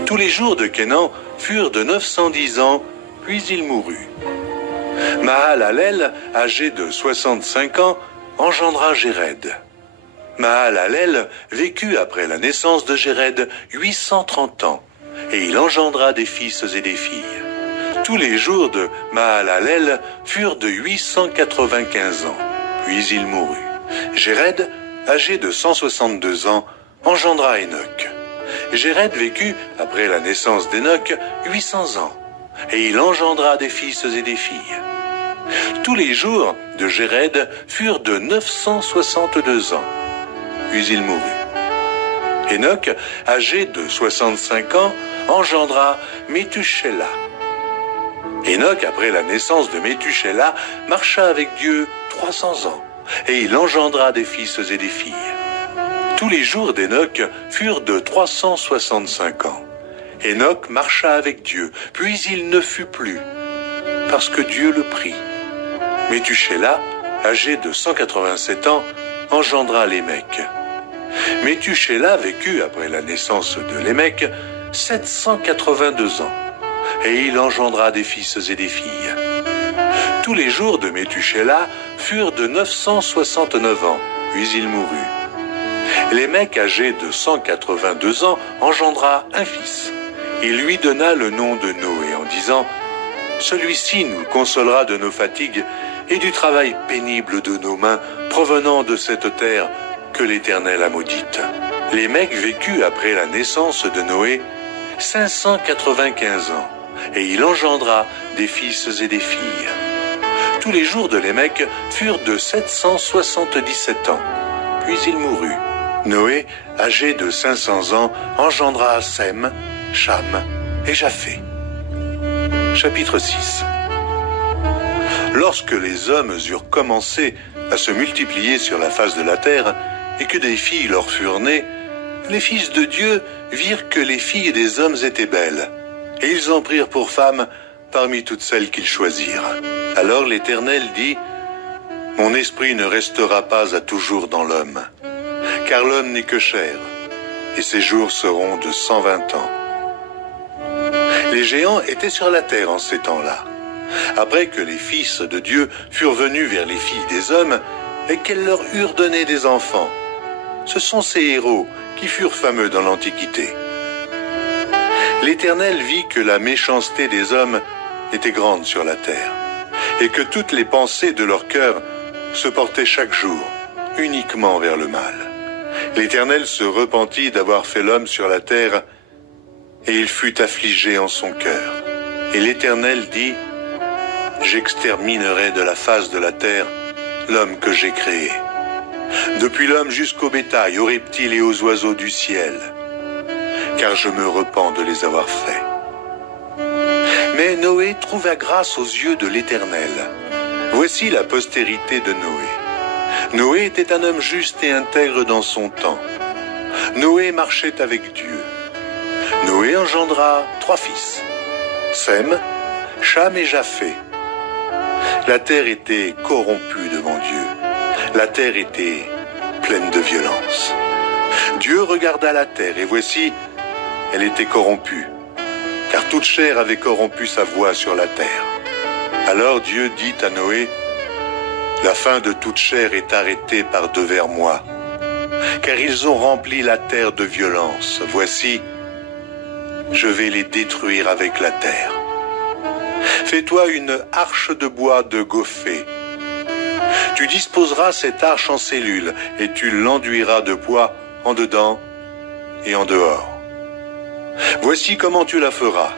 Tous les jours de Kénan furent de 910 ans, puis il mourut. Mahalalel, âgé de 65 ans, engendra Jéred. Mahalalel vécut après la naissance de Jéred 830 ans, et il engendra des fils et des filles. Tous les jours de Mahalalel furent de 895 ans, puis il mourut. Jéred, âgé de 162 ans, engendra Hénoch. Jéred vécut, après la naissance d'Hénoch, 800 ans, et il engendra des fils et des filles. Tous les jours de Jéred furent de 962 ans, puis il mourut. Hénoch, âgé de 65 ans, engendra Méthusélah. Hénoch, après la naissance de Méthusélah, marcha avec Dieu 300 ans, et il engendra des fils et des filles. Tous les jours d'Hénoch furent de 365 ans. Hénoch marcha avec Dieu, puis il ne fut plus, parce que Dieu le prit. Méthusélah, âgé de 187 ans, engendra Lémec. Méthusélah vécut, après la naissance de Lémec, 782 ans, et il engendra des fils et des filles. Tous les jours de Méthusélah furent de 969 ans, puis il mourut. Lémec, âgé de 182 ans, engendra un fils. Il lui donna le nom de Noé en disant « Celui-ci nous consolera de nos fatigues et du travail pénible de nos mains provenant de cette terre que l'Éternel a maudite. » Lémec vécut après la naissance de Noé 595 ans, et il engendra des fils et des filles. Tous les jours de Lémec furent de 777 ans, puis il mourut. Noé, âgé de 500 ans, engendra Sem, Cham et Japheth. Chapitre 6. Lorsque les hommes eurent commencé à se multiplier sur la face de la terre, et que des filles leur furent nées, les fils de Dieu virent que les filles des hommes étaient belles, et ils en prirent pour femmes parmi toutes celles qu'ils choisirent. Alors l'Éternel dit « Mon esprit ne restera pas à toujours dans l'homme, car l'homme n'est que chair, et ses jours seront de 120 ans. » Les géants étaient sur la terre en ces temps-là. Après que les fils de Dieu furent venus vers les filles des hommes, et qu'elles leur eurent donné des enfants, ce sont ces héros qui furent fameux dans l'Antiquité. L'Éternel vit que la méchanceté des hommes était grande sur la terre, et que toutes les pensées de leur cœur se portaient chaque jour uniquement vers le mal. L'Éternel se repentit d'avoir fait l'homme sur la terre, et il fut affligé en son cœur. Et l'Éternel dit « J'exterminerai de la face de la terre l'homme que j'ai créé, depuis l'homme jusqu'au bétail, aux reptiles et aux oiseaux du ciel, car je me repens de les avoir faits. » Mais Noé trouva grâce aux yeux de l'Éternel. Voici la postérité de Noé. Noé était un homme juste et intègre dans son temps. Noé marchait avec Dieu. Noé engendra 3 fils, Sem, Cham et Japheth. La terre était corrompue devant Dieu. La terre était pleine de violence. Dieu regarda la terre, et voici, elle était corrompue, car toute chair avait corrompu sa voie sur la terre. Alors Dieu dit à Noé, « La fin de toute chair est arrêtée par devers moi, car ils ont rempli la terre de violence. Voici, je vais les détruire avec la terre. Fais-toi une arche de bois de gophée. Tu disposeras cette arche en cellules, et tu l'enduiras de bois en dedans et en dehors. Voici comment tu la feras.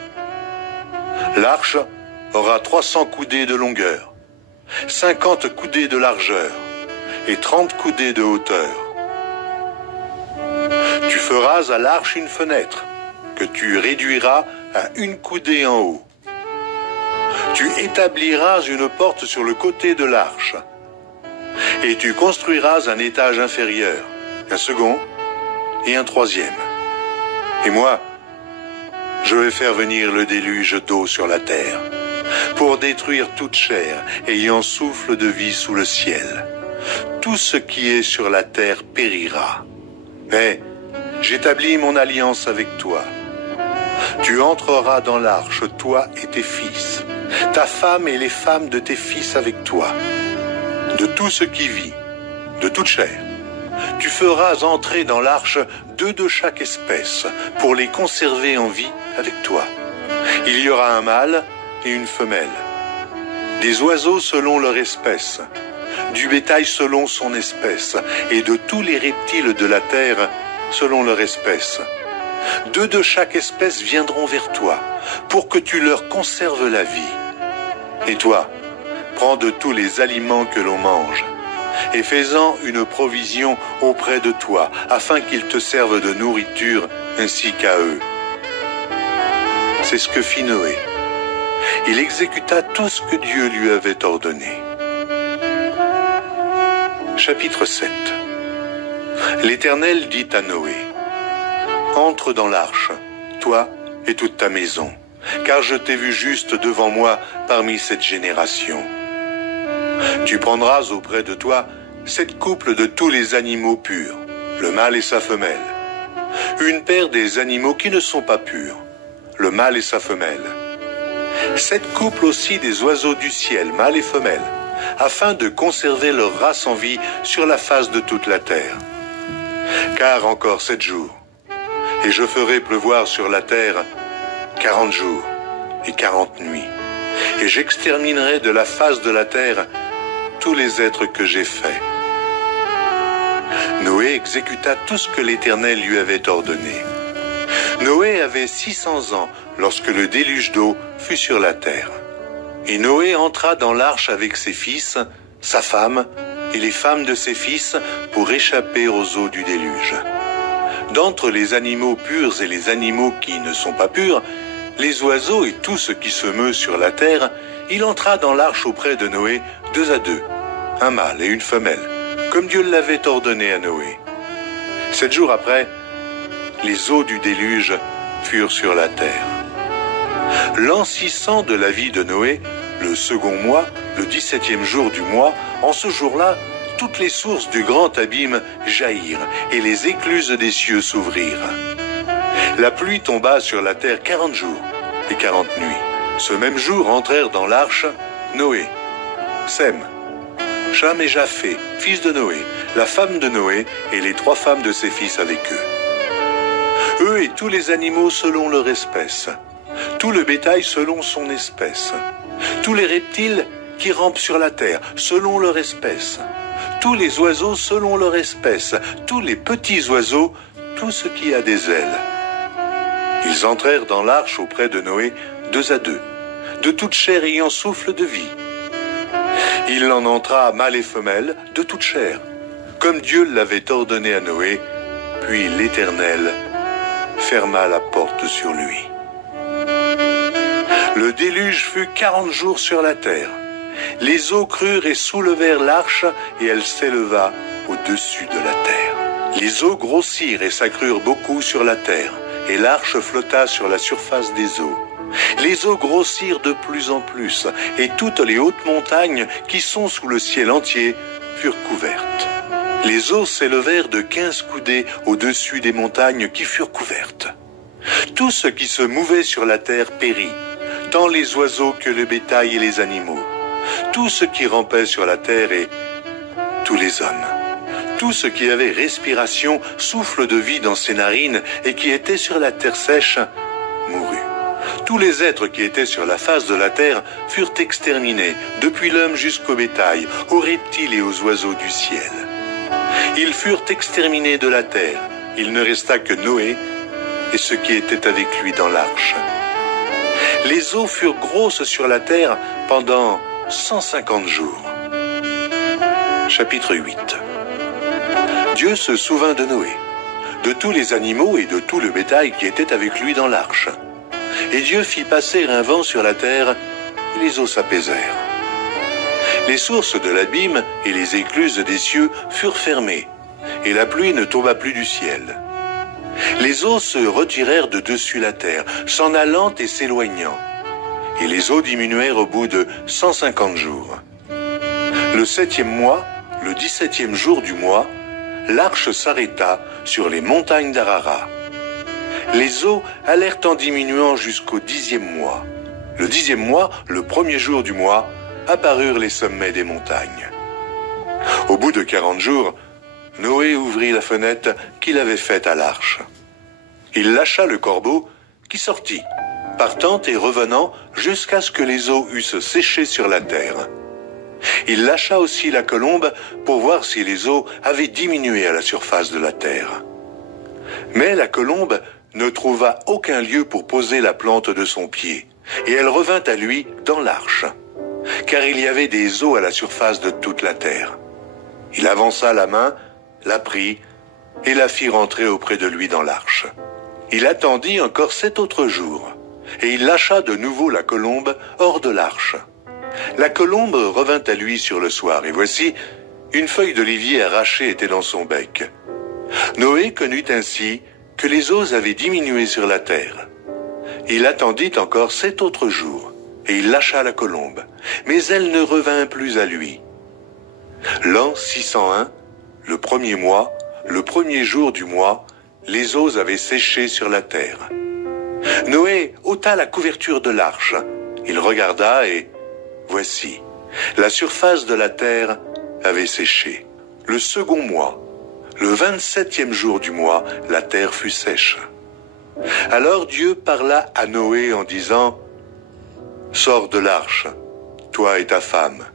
L'arche aura 300 coudées de longueur, 50 coudées de largeur et 30 coudées de hauteur. Tu feras à l'arche une fenêtre, que tu réduiras à 1 coudée en haut. Tu établiras une porte sur le côté de l'arche, Et tu construiras un étage inférieur, un second et un troisième. Et moi, je vais faire venir le déluge d'eau sur la terre, pour détruire toute chair ayant souffle de vie sous le ciel. Tout ce qui est sur la terre périra. Mais j'établis mon alliance avec toi. Tu entreras dans l'arche, toi et tes fils, ta femme et les femmes de tes fils avec toi. De tout ce qui vit, de toute chair, tu feras entrer dans l'arche 2 de chaque espèce, pour les conserver en vie avec toi. Il y aura un mâle et une femelle, des oiseaux selon leur espèce, du bétail selon son espèce, et de tous les reptiles de la terre selon leur espèce. 2 de chaque espèce viendront vers toi, pour que tu leur conserves la vie. Et toi, prends de tous les aliments que l'on mange, et fais-en une provision auprès de toi, afin qu'ils te servent de nourriture ainsi qu'à eux. C'est ce que fit Noé. Il exécuta tout ce que Dieu lui avait ordonné. Chapitre 7. L'Éternel dit à Noé: entre dans l'arche, toi et toute ta maison, car je t'ai vu juste devant moi parmi cette génération. Tu prendras auprès de toi 7 couples de tous les animaux purs, le mâle et sa femelle, une paire des animaux qui ne sont pas purs, le mâle et sa femelle, 7 couples aussi des oiseaux du ciel, mâle et femelle, afin de conserver leur race en vie sur la face de toute la terre. Car encore 7 jours, et je ferai pleuvoir sur la terre 40 jours et 40 nuits, et j'exterminerai de la face de la terre tous les êtres que j'ai faits. Noé exécuta tout ce que l'Éternel lui avait ordonné. Noé avait 600 ans lorsque le déluge d'eau fut sur la terre. Et Noé entra dans l'arche avec ses fils, sa femme et les femmes de ses fils pour échapper aux eaux du déluge. D'entre les animaux purs et les animaux qui ne sont pas purs, les oiseaux et tout ce qui se meut sur la terre, il entra dans l'arche auprès de Noé 2 à 2, un mâle et une femelle, comme Dieu l'avait ordonné à Noé. 7 jours après, les eaux du déluge furent sur la terre. L'an 600 de la vie de Noé, le second mois, le 17e jour du mois, en ce jour-là, toutes les sources du grand abîme jaillirent et les écluses des cieux s'ouvrirent. La pluie tomba sur la terre 40 jours et 40 nuits. Ce même jour entrèrent dans l'arche Noé, Sem, Cham et Japheth, fils de Noé, la femme de Noé et les 3 femmes de ses fils avec eux. Eux et tous les animaux selon leur espèce, tout le bétail selon son espèce, tous les reptiles qui rampent sur la terre selon leur espèce, tous les oiseaux selon leur espèce, tous les petits oiseaux, tout ce qui a des ailes. Ils entrèrent dans l'arche auprès de Noé 2 à 2, de toute chair ayant souffle de vie. Il en entra mâle et femelle de toute chair, comme Dieu l'avait ordonné à Noé, puis l'Éternel ferma la porte sur lui. Le déluge fut 40 jours sur la terre. Les eaux crurent et soulevèrent l'arche, et elle s'éleva au-dessus de la terre. Les eaux grossirent et s'accrurent beaucoup sur la terre, et l'arche flotta sur la surface des eaux. Les eaux grossirent de plus en plus, et toutes les hautes montagnes qui sont sous le ciel entier furent couvertes. Les eaux s'élevèrent de 15 coudées au-dessus des montagnes qui furent couvertes. Tout ce qui se mouvait sur la terre périt, tant les oiseaux que le bétail et les animaux, tout ce qui rampait sur la terre et tous les hommes. Tout ce qui avait respiration, souffle de vie dans ses narines et qui était sur la terre sèche, mourut. Tous les êtres qui étaient sur la face de la terre furent exterminés, depuis l'homme jusqu'au bétail, aux reptiles et aux oiseaux du ciel. Ils furent exterminés de la terre. Il ne resta que Noé et ceux qui étaient avec lui dans l'arche. Les eaux furent grosses sur la terre pendant 150 jours. Chapitre 8. Dieu se souvint de Noé, de tous les animaux et de tout le bétail qui était avec lui dans l'arche. Et Dieu fit passer un vent sur la terre, et les eaux s'apaisèrent. Les sources de l'abîme et les écluses des cieux furent fermées, et la pluie ne tomba plus du ciel. Les eaux se retirèrent de dessus la terre, s'en allant et s'éloignant, et les eaux diminuèrent au bout de 150 jours. Le 7e mois, le 17e jour du mois, l'arche s'arrêta sur les montagnes d'Ararat. Les eaux allèrent en diminuant jusqu'au 10e mois. Le 10e mois, le 1er jour du mois, apparurent les sommets des montagnes. Au bout de 40 jours, Noé ouvrit la fenêtre qu'il avait faite à l'arche. Il lâcha le corbeau qui sortit, partant et revenant jusqu'à ce que les eaux eussent séché sur la terre. Il lâcha aussi la colombe pour voir si les eaux avaient diminué à la surface de la terre. Mais la colombe ne trouva aucun lieu pour poser la plante de son pied, et elle revint à lui dans l'arche, car il y avait des eaux à la surface de toute la terre. Il avança la main, la prit, et la fit rentrer auprès de lui dans l'arche. Il attendit encore 7 autres jours, et il lâcha de nouveau la colombe hors de l'arche. La colombe revint à lui sur le soir, et voici, une feuille d'olivier arrachée était dans son bec. Noé connut ainsi que les eaux avaient diminué sur la terre. Il attendit encore 7 autres jours, et il lâcha la colombe, mais elle ne revint plus à lui. L'an 601, le 1er mois, le 1er jour du mois, les eaux avaient séché sur la terre. Noé ôta la couverture de l'arche. Il regarda et, voici, la surface de la terre avait séché. Le 2e mois, le 27e jour du mois, la terre fut sèche. Alors Dieu parla à Noé en disant, « Sors de l'arche, toi et ta femme,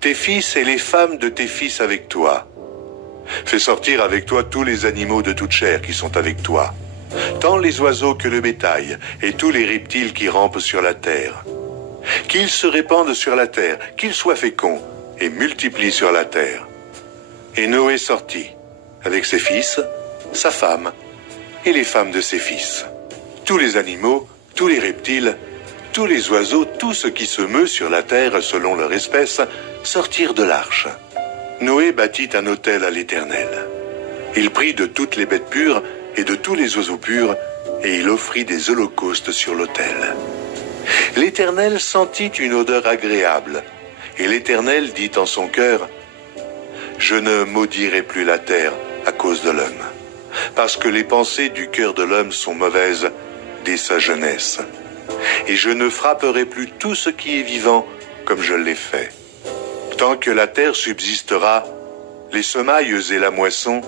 tes fils et les femmes de tes fils avec toi. Fais sortir avec toi tous les animaux de toute chair qui sont avec toi, tant les oiseaux que le bétail et tous les reptiles qui rampent sur la terre. Qu'ils se répandent sur la terre, qu'ils soient féconds et multiplient sur la terre. » Et Noé sortit, avec ses fils, sa femme et les femmes de ses fils. Tous les animaux, tous les reptiles, tous les oiseaux, tout ce qui se meut sur la terre selon leur espèce, sortirent de l'arche. Noé bâtit un autel à l'Éternel. Il prit de toutes les bêtes pures et de tous les oiseaux purs, et il offrit des holocaustes sur l'autel. L'Éternel sentit une odeur agréable, et l'Éternel dit en son cœur, « Je ne maudirai plus la terre à cause de l'homme, parce que les pensées du cœur de l'homme sont mauvaises dès sa jeunesse. Et je ne frapperai plus tout ce qui est vivant comme je l'ai fait. Tant que la terre subsistera, les semailles et la moisson,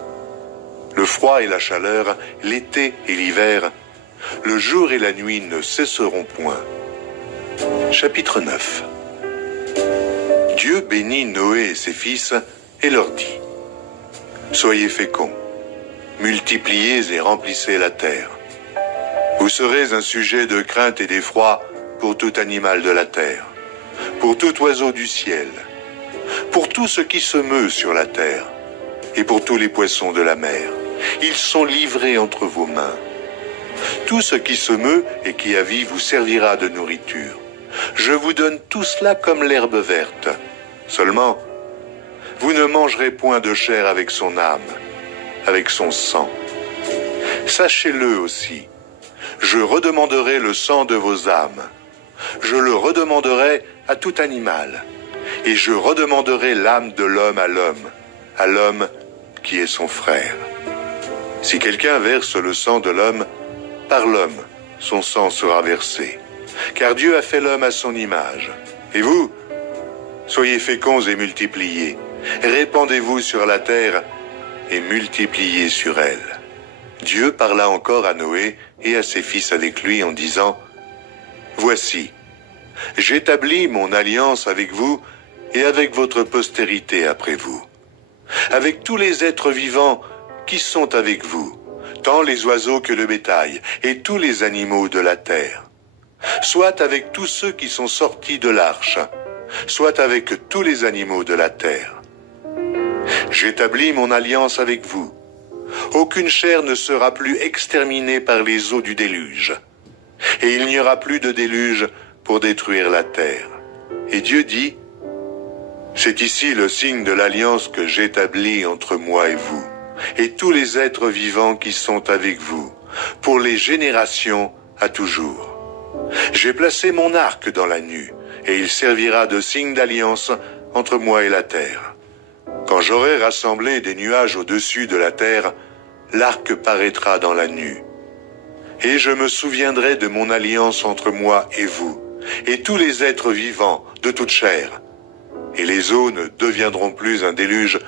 le froid et la chaleur, l'été et l'hiver, le jour et la nuit ne cesseront point. » Chapitre 9. Dieu bénit Noé et ses fils et leur dit, « Soyez féconds, multipliez et remplissez la terre. Vous serez un sujet de crainte et d'effroi pour tout animal de la terre, pour tout oiseau du ciel, pour tout ce qui se meut sur la terre, et pour tous les poissons de la mer. Ils sont livrés entre vos mains. Tout ce qui se meut et qui a vie vous servira de nourriture. Je vous donne tout cela comme l'herbe verte. Seulement, vous ne mangerez point de chair avec son âme, avec son sang. Sachez-le aussi, je redemanderai le sang de vos âmes. Je le redemanderai à tout animal, et je redemanderai l'âme de l'homme à l'homme qui est son frère. Si quelqu'un verse le sang de l'homme, par l'homme, son sang sera versé. Car Dieu a fait l'homme à son image. Et vous, soyez féconds et multipliez. Répandez-vous sur la terre et multipliez sur elle. Dieu parla encore à Noé et à ses fils avec lui en disant, « Voici, j'établis mon alliance avec vous et avec votre postérité après vous, avec tous les êtres vivants qui sont avec vous, tant les oiseaux que le bétail et tous les animaux de la terre, soit avec tous ceux qui sont sortis de l'arche, soit avec tous les animaux de la terre. J'établis mon alliance avec vous. Aucune chair ne sera plus exterminée par les eaux du déluge, et il n'y aura plus de déluge pour détruire la terre. » Et Dieu dit, « C'est ici le signe de l'alliance que j'établis entre moi et vous, et tous les êtres vivants qui sont avec vous, pour les générations à toujours. J'ai placé mon arc dans la nue, et il servira de signe d'alliance entre moi et la terre. Quand j'aurai rassemblé des nuages au-dessus de la terre, l'arc paraîtra dans la nue. Et je me souviendrai de mon alliance entre moi et vous, et tous les êtres vivants de toute chair. Et les eaux ne deviendront plus un déluge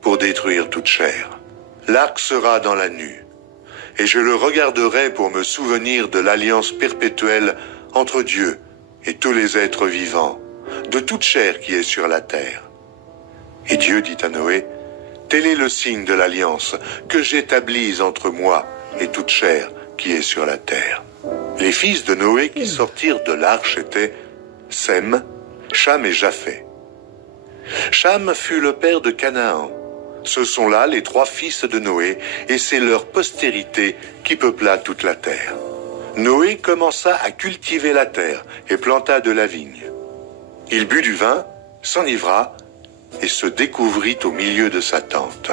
pour détruire toute chair. L'arc sera dans la nue, et je le regarderai pour me souvenir de l'alliance perpétuelle entre Dieu et tous les êtres vivants, de toute chair qui est sur la terre. Et Dieu dit à Noé, « Tel est le signe de l'alliance que j'établis entre moi et toute chair qui est sur la terre. » Les fils de Noé qui sortirent de l'arche étaient Sem, Cham et Japheth. Cham fut le père de Canaan. Ce sont là les 3 fils de Noé, et c'est leur postérité qui peupla toute la terre. Noé commença à cultiver la terre et planta de la vigne. Il but du vin, s'enivra et se découvrit au milieu de sa tente.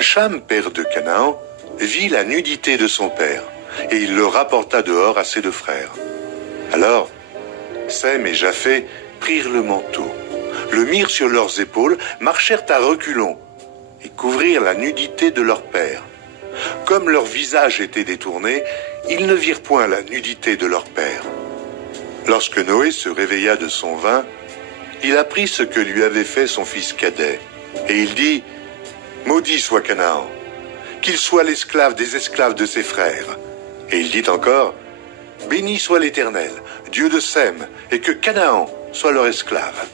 Cham, père de Canaan, vit la nudité de son père, et il le rapporta dehors à ses 2 frères. Alors, Sem et Japheth prirent le manteau, le mirent sur leurs épaules, marchèrent à reculons et couvrirent la nudité de leur père. Comme leur visage était détourné, ils ne virent point la nudité de leur père. Lorsque Noé se réveilla de son vin, il apprit ce que lui avait fait son fils cadet, et il dit, « Maudit soit Canaan, qu'il soit l'esclave des esclaves de ses frères. » Et il dit encore, « Béni soit l'Éternel, Dieu de Sem, et que Canaan soit leur esclave.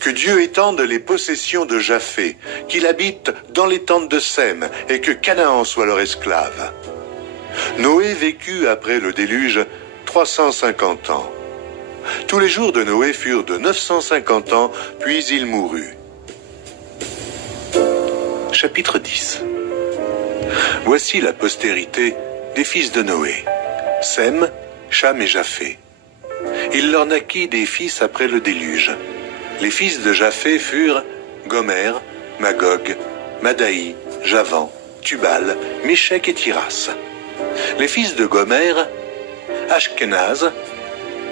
Que Dieu étende les possessions de Japheth, qu'il habite dans les tentes de Sem, et que Canaan soit leur esclave. » Noé vécut après le déluge 350 ans. Tous les jours de Noé furent de 950 ans, puis il mourut. Chapitre 10. Voici la postérité des fils de Noé, Sem, Cham et Japheth. Il leur naquit des fils après le déluge. Les fils de Japheth furent Gomer, Magog, Madaï, Javan, Tubal, Méchec et Tiras. Les fils de Gomer, Ashkenaz,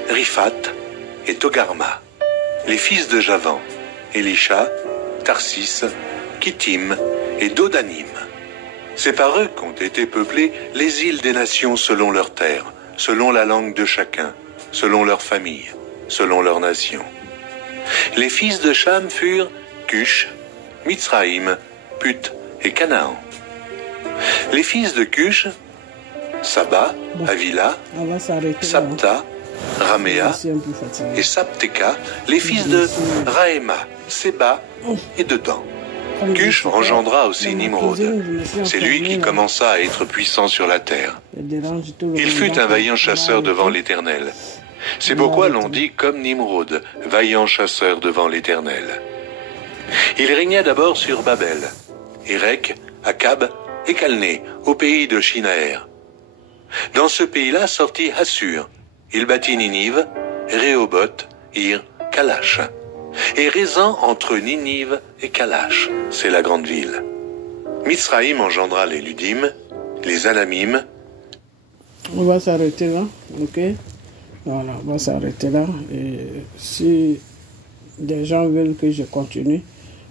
Riphat et Togarma. Les fils de Javan, Elisha, Tarsis, Kittim et Dodanim. C'est par eux qu'ont été peuplées les îles des nations selon leurs terres, selon la langue de chacun, selon leur famille, selon leur nation. Les fils de Cham furent Cush, Mitzraïm, Put et Canaan. Les fils de Cush, Saba, Havila, Sabta, Raméa et Sabteka, les fils de Raéma, Séba et Dedan. Cush engendra aussi Nimrod. C'est lui qui commença à être puissant sur la terre. Il fut un vaillant chasseur devant l'Éternel. C'est pourquoi l'on dit comme Nimrod, vaillant chasseur devant l'Éternel. Il régna d'abord sur Babel, Érec, Akab et Calné, au pays de Shinaër. Dans ce pays-là sortit Assur. Il bâtit Ninive, Rehoboth, Ir, Kalash. Et Rézan entre Ninive et Kalash, c'est la grande ville. Mitzraïm engendra les Ludim, les Anamim. On va s'arrêter là, ok? Voilà, on va s'arrêter là. Et si des gens veulent que je continue,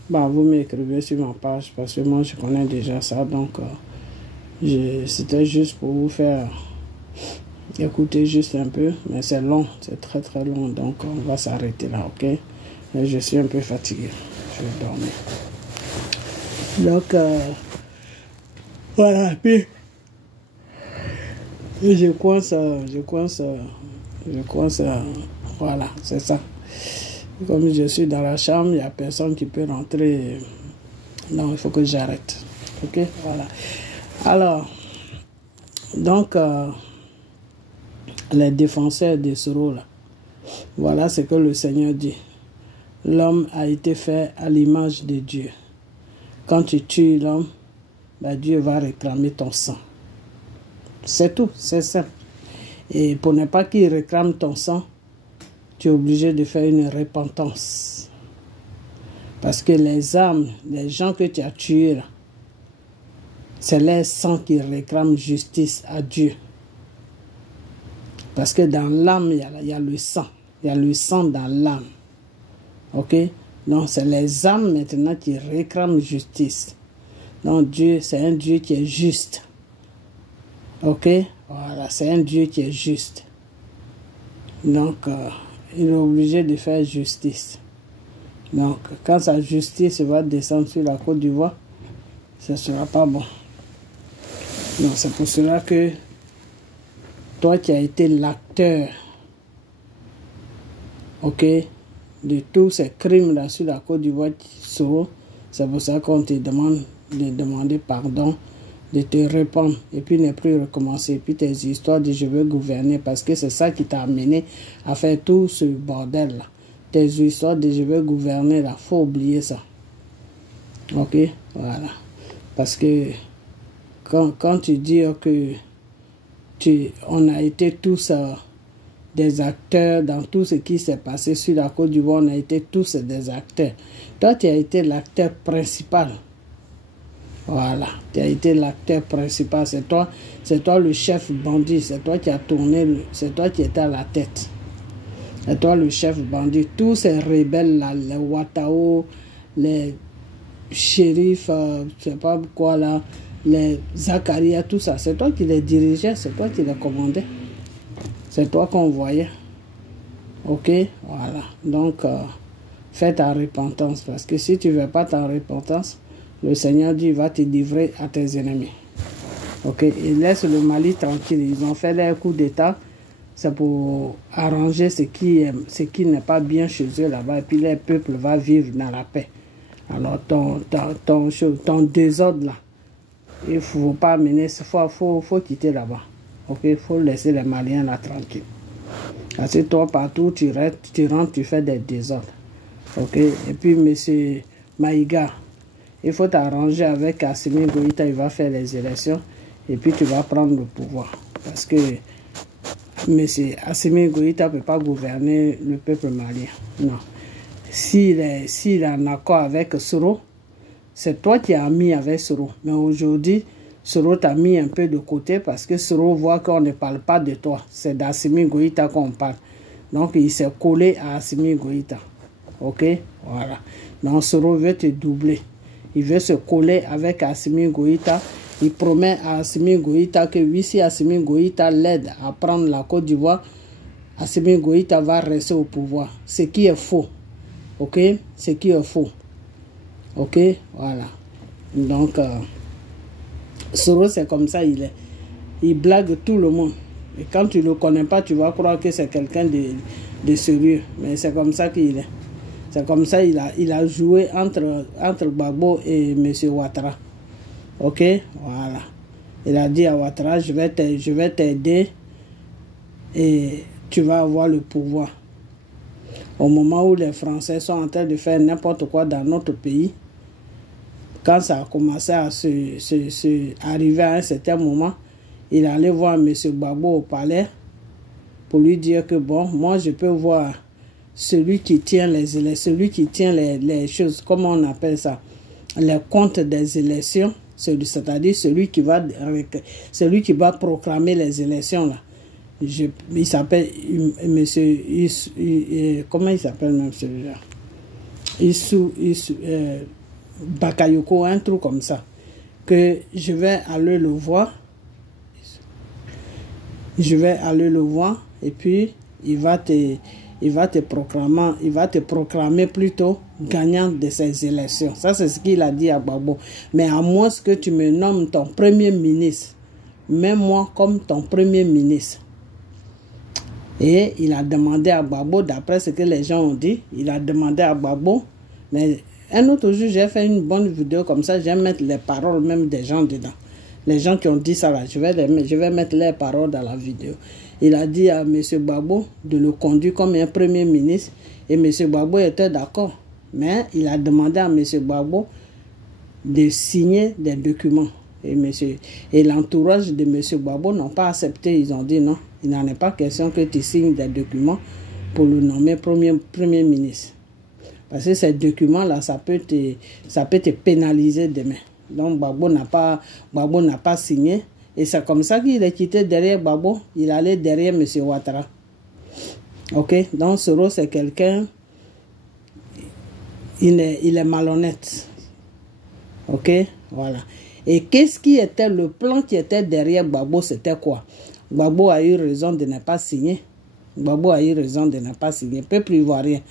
bah, vous m'écrivez sur ma page parce que moi je connais déjà ça. Donc, c'était juste pour vous faire écouter juste un peu. Mais c'est long, c'est très très long. Donc, on va s'arrêter là, ok? Et je suis un peu fatigué. Je vais dormir. Donc, voilà. Puis, je coince. Voilà, c'est ça. Comme je suis dans la chambre, il n'y a personne qui peut rentrer. Non, il faut que j'arrête. Ok, voilà. Alors, donc, les défenseurs des soraux, là. Voilà ce que le Seigneur dit. L'homme a été fait à l'image de Dieu. Quand tu tues l'homme, ben Dieu va réclamer ton sang. C'est tout, c'est simple. Et pour ne pas qu'il réclame ton sang, tu es obligé de faire une repentance. Parce que les âmes, les gens que tu as tués, c'est les sangs qui réclament justice à Dieu. Parce que dans l'âme, il y a le sang. Il y a le sang dans l'âme. Ok? Donc, c'est les âmes maintenant qui réclament justice. Donc, Dieu, c'est un Dieu qui est juste. Ok? Voilà, c'est un Dieu qui est juste. Donc, il est obligé de faire justice. Donc, quand sa justice va descendre sur la Côte d'Ivoire, ce ne sera pas bon. Donc, c'est pour cela que toi qui as été l'acteur, ok, de tous ces crimes-là sur la Côte d'Ivoire, c'est pour ça qu'on te demande de demander pardon, de te répandre et puis ne plus recommencer. Puis tes histoires de je veux gouverner, parce que c'est ça qui t'a amené à faire tout ce bordel-là. Tes histoires de je veux gouverner, là, faut oublier ça. Ok, voilà. Parce que quand tu dis que on a été tous des acteurs dans tout ce qui s'est passé sur la Côte d'Ivoire, on a été tous des acteurs. Toi, tu as été l'acteur principal. Voilà, tu as été l'acteur principal. C'est toi le chef bandit. C'est toi qui as tourné, c'est toi qui étais à la tête. C'est toi le chef bandit. Tous ces rebelles-là, les Ouattao, les shérifs, je sais pas quoi là, les Zakaria, tout ça, c'est toi qui les dirigeais, c'est toi qui les commandais. C'est toi qu'on voyait. Ok, voilà. Donc, fais ta repentance. Parce que si tu ne veux pas ta repentance, le Seigneur dit, il va te livrer à tes ennemis. Ok, et laisse le Mali tranquille. Ils ont fait leur coup d'État. C'est pour arranger ce qui n'est pas bien chez eux là-bas. Et puis le peuple va vivre dans la paix. Alors, ton désordre là, il ne faut pas mener, il faut quitter là-bas. Ok, il faut laisser les Maliens là tranquilles. Parce que toi, partout, tu rentres, tu fais des désordres. Ok, et puis M. Maïga, il faut t'arranger avec Assimi Goïta, il va faire les élections, et puis tu vas prendre le pouvoir. Parce que M. Assimi Goïta ne peut pas gouverner le peuple malien. Non. S'il est en accord avec Soro, c'est toi qui as mis avec Soro. Mais aujourd'hui, Soro t'a mis un peu de côté parce que Soro voit qu'on ne parle pas de toi. C'est d'Assimi Goïta qu'on parle. Donc, il s'est collé à Assimi Goïta. Ok? Voilà. Donc, Soro veut te doubler. Il veut se coller avec Assimi Goïta. Il promet à Assimi Goïta que oui, si Assimi Goïta l'aide à prendre la Côte d'Ivoire, Assimi Goïta va rester au pouvoir. Ce qui est faux. Ok? Ce qui est faux. Ok? Voilà. Donc, Soro, c'est comme ça, il est. Il blague tout le monde. Et quand tu ne le connais pas, tu vas croire que c'est quelqu'un de sérieux. Mais c'est comme ça qu'il est. C'est comme ça il a joué entre Gbagbo et M. Ouattara. Ok? Voilà. Il a dit à Ouattara, je vais t'aider et tu vas avoir le pouvoir. Au moment où les Français sont en train de faire n'importe quoi dans notre pays, quand ça a commencé à arriver à un certain moment, il allait voir M. Gbagbo au palais pour lui dire que bon, moi je peux voir celui qui tient les choses, comment on appelle ça, les comptes des élections, c'est-à-dire celui qui va proclamer les élections là. Il s'appelle comment il s'appelle même celui-là? Bakayoko, un truc comme ça, que je vais aller le voir et puis il va te proclamer plutôt gagnant de ces élections. Ça c'est ce qu'il a dit à Gbagbo. Mais à moins que tu me nommes ton premier ministre, mets-moi comme ton premier ministre. Et il a demandé à Gbagbo, d'après ce que les gens ont dit, il a demandé à Gbagbo, mais un autre jour, j'ai fait une bonne vidéo comme ça, je vais mettre les paroles même des gens dedans. Les gens qui ont dit ça là, je vais mettre les paroles dans la vidéo. Il a dit à M. Gbagbo de le conduire comme un premier ministre et M. Gbagbo était d'accord. Mais il a demandé à M. Gbagbo de signer des documents. Et l'entourage de M. Gbagbo n'ont pas accepté. Ils ont dit non, il n'en est pas question que tu signes des documents pour le nommer premier ministre. Parce que ces documents-là, ça peut te pénaliser demain. Donc, Gbagbo n'a pas signé. Et c'est comme ça qu'il est quitté derrière Gbagbo. Il allait derrière M. Ouattara. Ok? Donc, Soro, c'est quelqu'un... Il est malhonnête. Ok? Voilà. Et qu'est-ce qui était le plan qui était derrière Gbagbo? C'était quoi? Gbagbo a eu raison de ne pas signer. Gbagbo a eu raison de ne pas signer. Peuple ivoirien.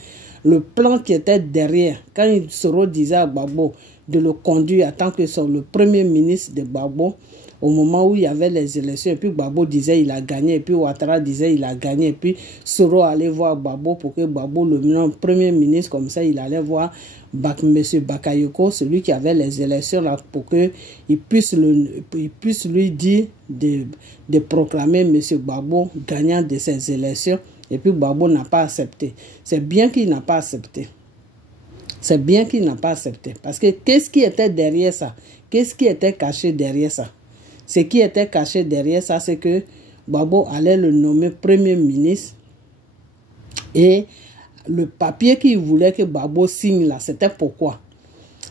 Le plan qui était derrière, quand Soro disait à Gbagbo de le conduire en tant que le premier ministre de Gbagbo, au moment où il y avait les élections, et puis Gbagbo disait il a gagné, et puis Ouattara disait il a gagné, et puis Soro allait voir Gbagbo pour que Gbagbo le nomme premier ministre, comme ça il allait voir M. Bakayoko, celui qui avait les élections là, pour qu'il puisse lui dire de proclamer M. Gbagbo gagnant de ces élections. Et puis Gbagbo n'a pas accepté. C'est bien qu'il n'a pas accepté. C'est bien qu'il n'a pas accepté. Parce que qu'est-ce qui était derrière ça? Qu'est-ce qui était caché derrière ça? Ce qui était caché derrière ça, c'est que Gbagbo allait le nommer premier ministre. Et le papier qu'il voulait que Gbagbo signe là, c'était pourquoi?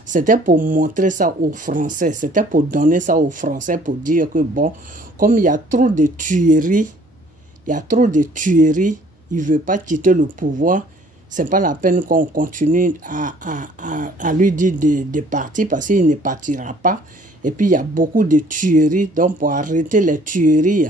C'était pour montrer ça aux Français. C'était pour donner ça aux Français pour dire que bon, comme il y a trop de tueries, il ne veut pas quitter le pouvoir. Ce n'est pas la peine qu'on continue à lui dire de partir parce qu'il ne partira pas. Et puis il y a beaucoup de tueries. Donc pour arrêter les tueries,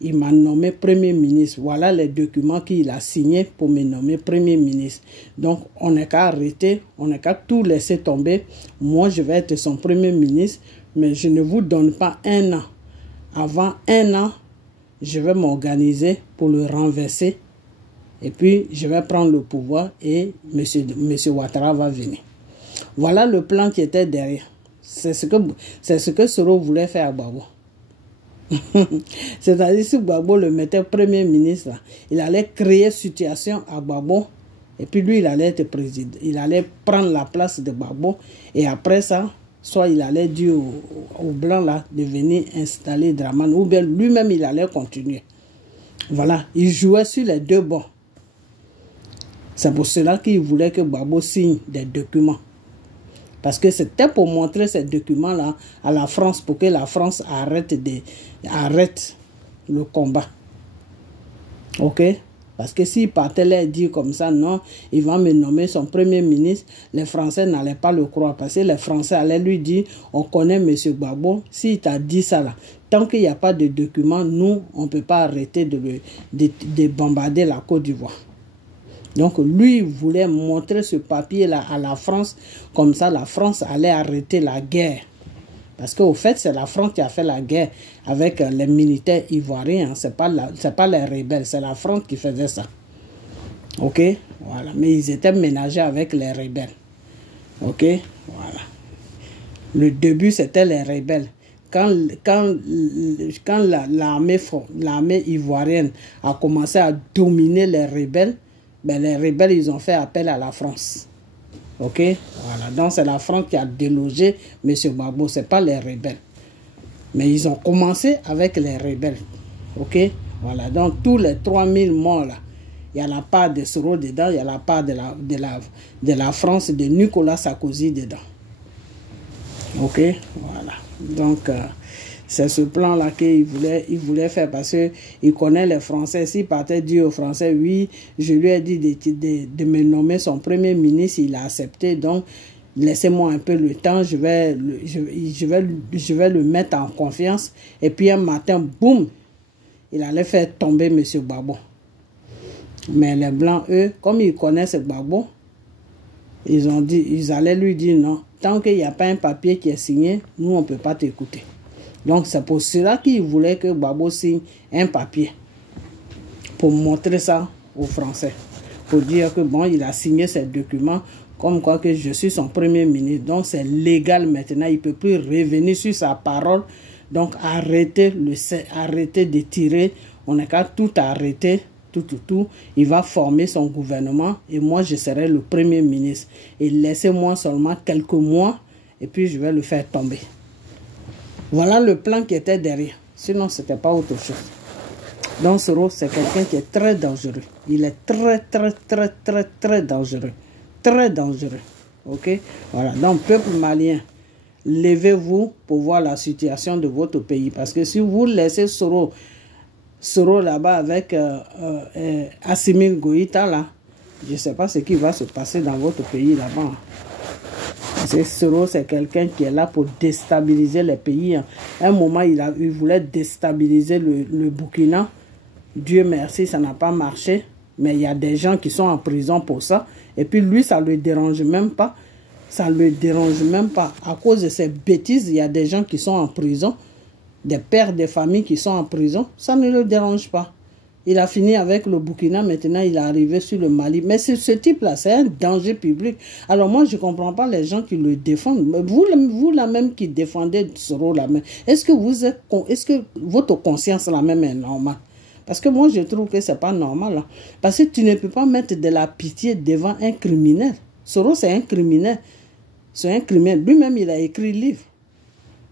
il m'a nommé Premier ministre. Voilà les documents qu'il a signés pour me nommer Premier ministre. Donc on n'a qu'à arrêter, on n'a qu'à tout laisser tomber. Moi je vais être son Premier ministre, mais je ne vous donne pas un an. Avant un an, je vais m'organiser pour le renverser. Et puis, je vais prendre le pouvoir et M. Ouattara va venir. Voilà le plan qui était derrière. C'est ce que Soro voulait faire à Gbagbo. C'est-à-dire, si Gbagbo le mettait Premier ministre, là, il allait créer situation à Gbagbo. Et puis, lui, il allait être président. Il allait prendre la place de Gbagbo. Et après ça, soit il allait dire aux Blancs là, de venir installer Dramane, ou bien lui-même, il allait continuer. Voilà, il jouait sur les deux bords. C'est pour cela qu'il voulait que Gbagbo signe des documents. Parce que c'était pour montrer ces documents-là à la France, pour que la France arrête le combat. Ok? Parce que s'il partait là et dire comme ça, non, il va me nommer son premier ministre, les Français n'allaient pas le croire. Parce que les Français allaient lui dire, on connaît M. Gbagbo, s'il t'a dit ça là, tant qu'il n'y a pas de documents, nous, on ne peut pas arrêter de bombarder la Côte d'Ivoire. Donc lui, il voulait montrer ce papier-là à la France, comme ça la France allait arrêter la guerre. Parce qu'au fait, c'est la France qui a fait la guerre avec les militaires ivoiriens. Hein. Ce n'est pas les rebelles, c'est la France qui faisait ça. Ok? Voilà. Mais ils étaient ménagés avec les rebelles. Ok? Voilà. Le début, c'était les rebelles. Quand l'armée ivoirienne a commencé à dominer les rebelles, ben les rebelles, ils ont fait appel à la France. Ok? Voilà. Donc, c'est la France qui a délogé M. Gbagbo. Ce n'est pas les rebelles. Mais ils ont commencé avec les rebelles. Ok? Voilà. Donc, tous les 3000 morts, là, il y a la part de Soro dedans, il y a la part de la France, de Nicolas Sarkozy dedans. Ok? Voilà. Donc, c'est ce plan-là qu'il voulait faire parce qu'il connaît les Français. S'il partait dire aux Français, oui, je lui ai dit de me nommer son premier ministre, il a accepté. Donc, laissez-moi un peu le temps, je vais le mettre en confiance. Et puis un matin, boum, il allait faire tomber M. Gbagbo. Mais les Blancs, eux, comme ils connaissent Gbagbo, ils allaient lui dire non. Tant qu'il n'y a pas un papier qui est signé, nous, on ne peut pas t'écouter. Donc, c'est pour cela qu'il voulait que Gbagbo signe un papier pour montrer ça aux Français. Pour dire que, bon, il a signé ces documents comme quoi que je suis son premier ministre. Donc, c'est légal maintenant. Il ne peut plus revenir sur sa parole. Donc, arrêtez de tirer. On n'a qu'à tout arrêter. Tout. Il va former son gouvernement et moi, je serai le premier ministre. Et laissez-moi seulement quelques mois et puis je vais le faire tomber. Voilà le plan qui était derrière. Sinon, ce n'était pas autre chose. Donc, Soro, c'est quelqu'un qui est très dangereux. Il est très dangereux. très dangereux. Ok? Voilà. Donc, peuple malien, levez-vous pour voir la situation de votre pays. Parce que si vous laissez Soro là-bas avec Assimi Goïta, là, je ne sais pas ce qui va se passer dans votre pays là-bas. Soro, c'est quelqu'un qui est là pour déstabiliser les pays. À un moment, il voulait déstabiliser le Burkina. Dieu merci, ça n'a pas marché. Mais il y a des gens qui sont en prison pour ça. Et puis lui, ça ne le dérange même pas. Ça ne le dérange même pas. À cause de ces bêtises, il y a des gens qui sont en prison. Des pères de famille qui sont en prison. Ça ne le dérange pas. Il a fini avec le Burkina, maintenant il est arrivé sur le Mali. Mais ce type-là, c'est un danger public. Alors moi, je ne comprends pas les gens qui le défendent. Vous là même qui défendez Soro là même, est-ce que votre conscience là même est normale? Parce que moi, je trouve que ce n'est pas normal. Là. Parce que tu ne peux pas mettre de la pitié devant un criminel. Soro, c'est un criminel. C'est un criminel. Lui-même, il a écrit un livre.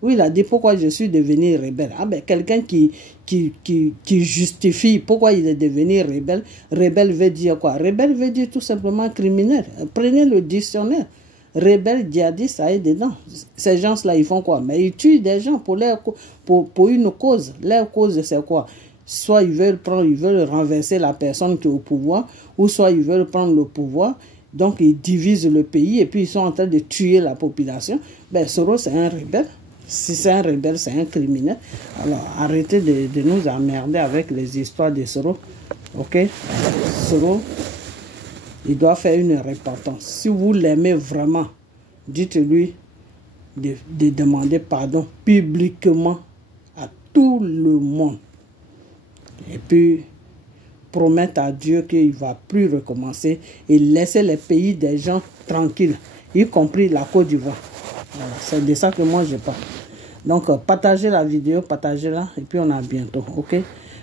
Oui, il a dit pourquoi je suis devenu rebelle. Ah ben, quelqu'un qui justifie pourquoi il est devenu rebelle. Rebelle veut dire quoi? Rebelle veut dire tout simplement criminel. Prenez le dictionnaire. Rebelle, djihadiste, ça est dedans. Ces gens-là, ils font quoi? Mais ils tuent des gens pour une cause. Leur cause, c'est quoi? Soit ils veulent renverser la personne qui est au pouvoir, ou soit ils veulent prendre le pouvoir. Donc, ils divisent le pays et puis ils sont en train de tuer la population. Ben, Soro, c'est un rebelle. Si c'est un rebelle, c'est un criminel. Alors, arrêtez de nous emmerder avec les histoires de Soro. Ok? Soro, il doit faire une repentance. Si vous l'aimez vraiment, dites-lui de demander pardon publiquement à tout le monde. Et puis, promettre à Dieu qu'il ne va plus recommencer et laisser les pays des gens tranquilles, y compris la Côte d'Ivoire. Voilà, c'est de ça que moi je parle. Donc, partagez la vidéo, partagez-la, et puis on a bientôt, ok?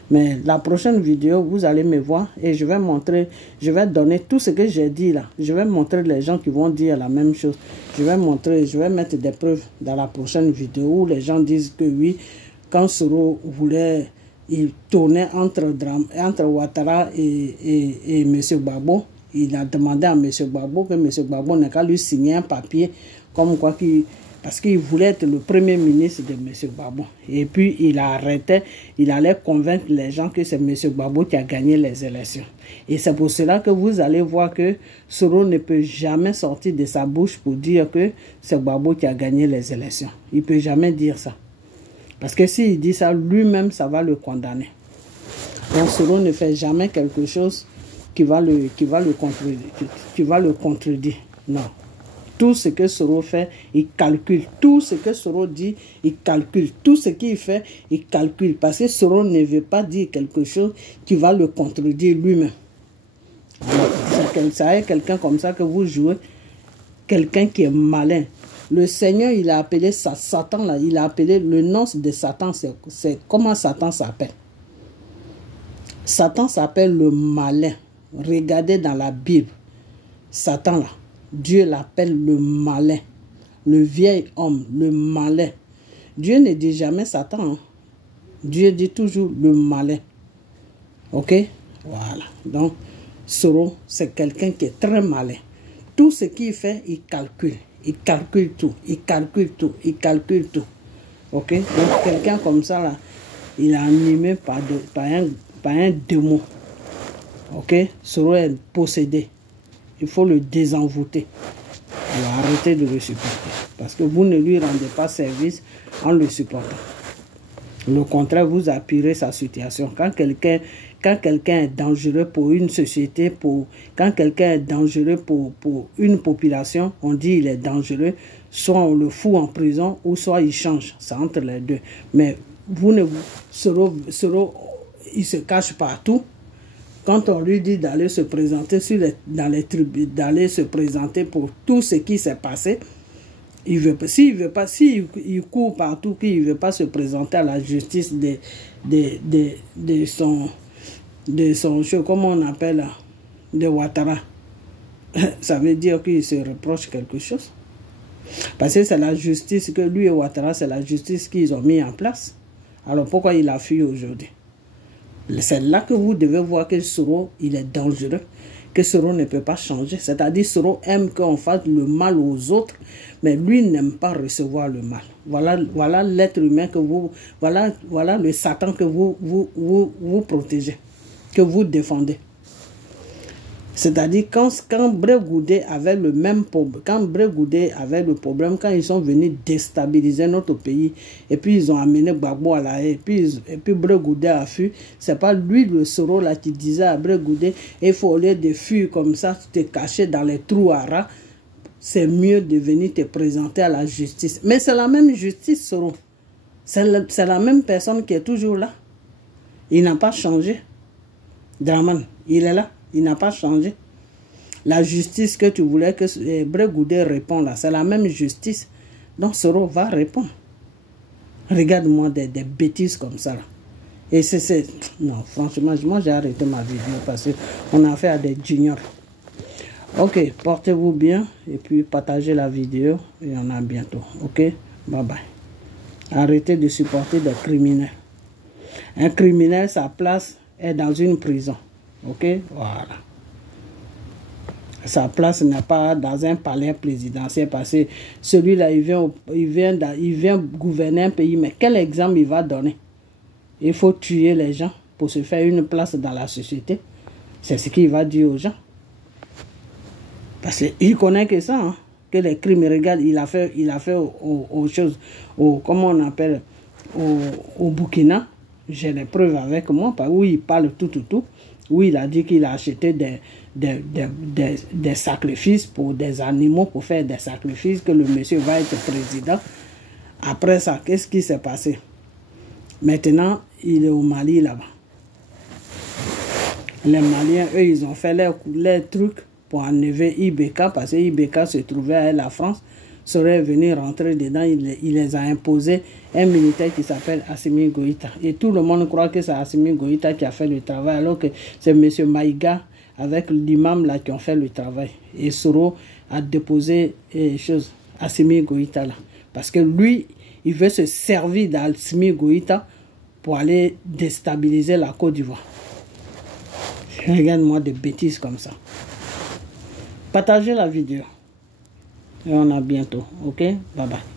Mais la prochaine vidéo, vous allez me voir et je vais montrer, je vais donner tout ce que j'ai dit là. Je vais montrer les gens qui vont dire la même chose. Je vais mettre des preuves dans la prochaine vidéo où les gens disent que oui, quand Soro voulait, il tournait entre Ouattara et M. Gbagbo, il a demandé à M. Gbagbo que M. Gbagbo n'a qu'à lui signer un papier comme quoi parce qu'il voulait être le premier ministre de M. Gbagbo. Et puis, il a arrêté, il allait convaincre les gens que c'est M. Gbagbo qui a gagné les élections. Et c'est pour cela que vous allez voir que Soro ne peut jamais sortir de sa bouche pour dire que c'est Gbagbo qui a gagné les élections. Il ne peut jamais dire ça. Parce que s'il dit ça, lui-même, ça va le condamner. Donc, Soro ne fait jamais quelque chose qui va le contredire. Non. Tout ce que Soro fait, il calcule. Tout ce que Soro dit, il calcule. Tout ce qu'il fait, il calcule. Parce que Soro ne veut pas dire quelque chose qui va le contredire lui-même. C'est quelqu'un comme ça que vous jouez. Quelqu'un qui est malin. Le Seigneur, il a appelé Satan, là, il a appelé le nom de Satan. C'est comment Satan s'appelle? Satan s'appelle le malin. Regardez dans la Bible. Satan, là. Dieu l'appelle le malin, le vieil homme, le malin. Dieu ne dit jamais Satan. Hein? Dieu dit toujours le malin. Ok? Voilà. Donc, Soro, c'est quelqu'un qui est très malin. Tout ce qu'il fait, il calcule. Il calcule tout. Il calcule tout. Il calcule tout. Ok? Donc, quelqu'un comme ça, là, il est animé par un démon. Ok? Soro est possédé. Il faut le désenvoûter. Alors arrêtez de le supporter. Parce que vous ne lui rendez pas service en le supportant. Le contraire, vous appuierez sa situation. Quand quelqu'un est dangereux pour une société, quand quelqu'un est dangereux pour une population, on dit il est dangereux, soit on le fout en prison ou soit il change. C'est entre les deux. Mais Soro, il se cache partout. Quand on lui dit d'aller se présenter dans les tribus, d'aller se présenter pour tout ce qui s'est passé, il veut pas. S'il veut pas, s'il court partout, qu'il ne veut pas se présenter à la justice de son comment on appelle là, de Ouattara, ça veut dire qu'il se reproche quelque chose. Parce que c'est la justice que lui et Ouattara, c'est la justice qu'ils ont mis en place. Alors pourquoi il a fui aujourd'hui? C'est là que vous devez voir que Soro, il est dangereux. que Soro ne peut pas changer. C'est-à-dire Soro aime qu'on fasse le mal aux autres, mais lui n'aime pas recevoir le mal. Voilà l'être humain que vous... Voilà le Satan que vous protégez, que vous défendez. C'est-à-dire quand Bray Goudé avait le même problème, quand ils sont venus déstabiliser notre pays, et puis ils ont amené Gbagbo à la haie, et puis Bray Goudé a fui, c'est pas lui le Soro là qui disait à Bray Goudé, il faut au lieu de fuir comme ça, te cacher dans les trous à rats, c'est mieux de venir te présenter à la justice. Mais c'est la même justice, Soro. C'est la même personne qui est toujours là. Il n'a pas changé. Draman, il est là. Il n'a pas changé. La justice que tu voulais que Bray Goudé réponde là, c'est la même justice. Donc Soro va répondre. Regarde-moi des bêtises comme ça là. Et non, franchement, moi j'ai arrêté ma vidéo parce qu'on a affaire à des juniors. Ok, portez-vous bien et puis partagez la vidéo et on a bientôt. Ok, bye bye. Arrêtez de supporter des criminels. Un criminel, sa place est dans une prison. Ok, voilà. Sa place n'est pas dans un palais présidentiel parce que celui-là, il vient gouverner un pays. Mais quel exemple il va donner? Il faut tuer les gens pour se faire une place dans la société. C'est ce qu'il va dire aux gens. Parce qu'il connaît que ça, hein, que les crimes, regarde, il a fait aux choses, comment on appelle, au Burkina. J'ai les preuves avec moi, où il parle tout. Où il a dit qu'il a acheté des sacrifices pour des animaux, pour faire des sacrifices, que le monsieur va être président. Après ça, qu'est-ce qui s'est passé? Maintenant, il est au Mali là-bas. Les Maliens, eux, ils ont fait leurs trucs pour enlever Ibeka, parce que Ibeka se trouvait à la France, serait venu rentrer dedans, il les a imposé un militaire qui s'appelle Assimi Goïta. Et tout le monde croit que c'est Assimi Goïta qui a fait le travail, alors que c'est M. Maïga avec l'imam là qui ont fait le travail. Et Soro a déposé Assimi Goïta là. Parce que lui, il veut se servir d'Assimi Goïta pour aller déstabiliser la Côte d'Ivoire. Regarde-moi des bêtises comme ça. Partagez la vidéo. Et on a bientôt. Ok? Bye bye.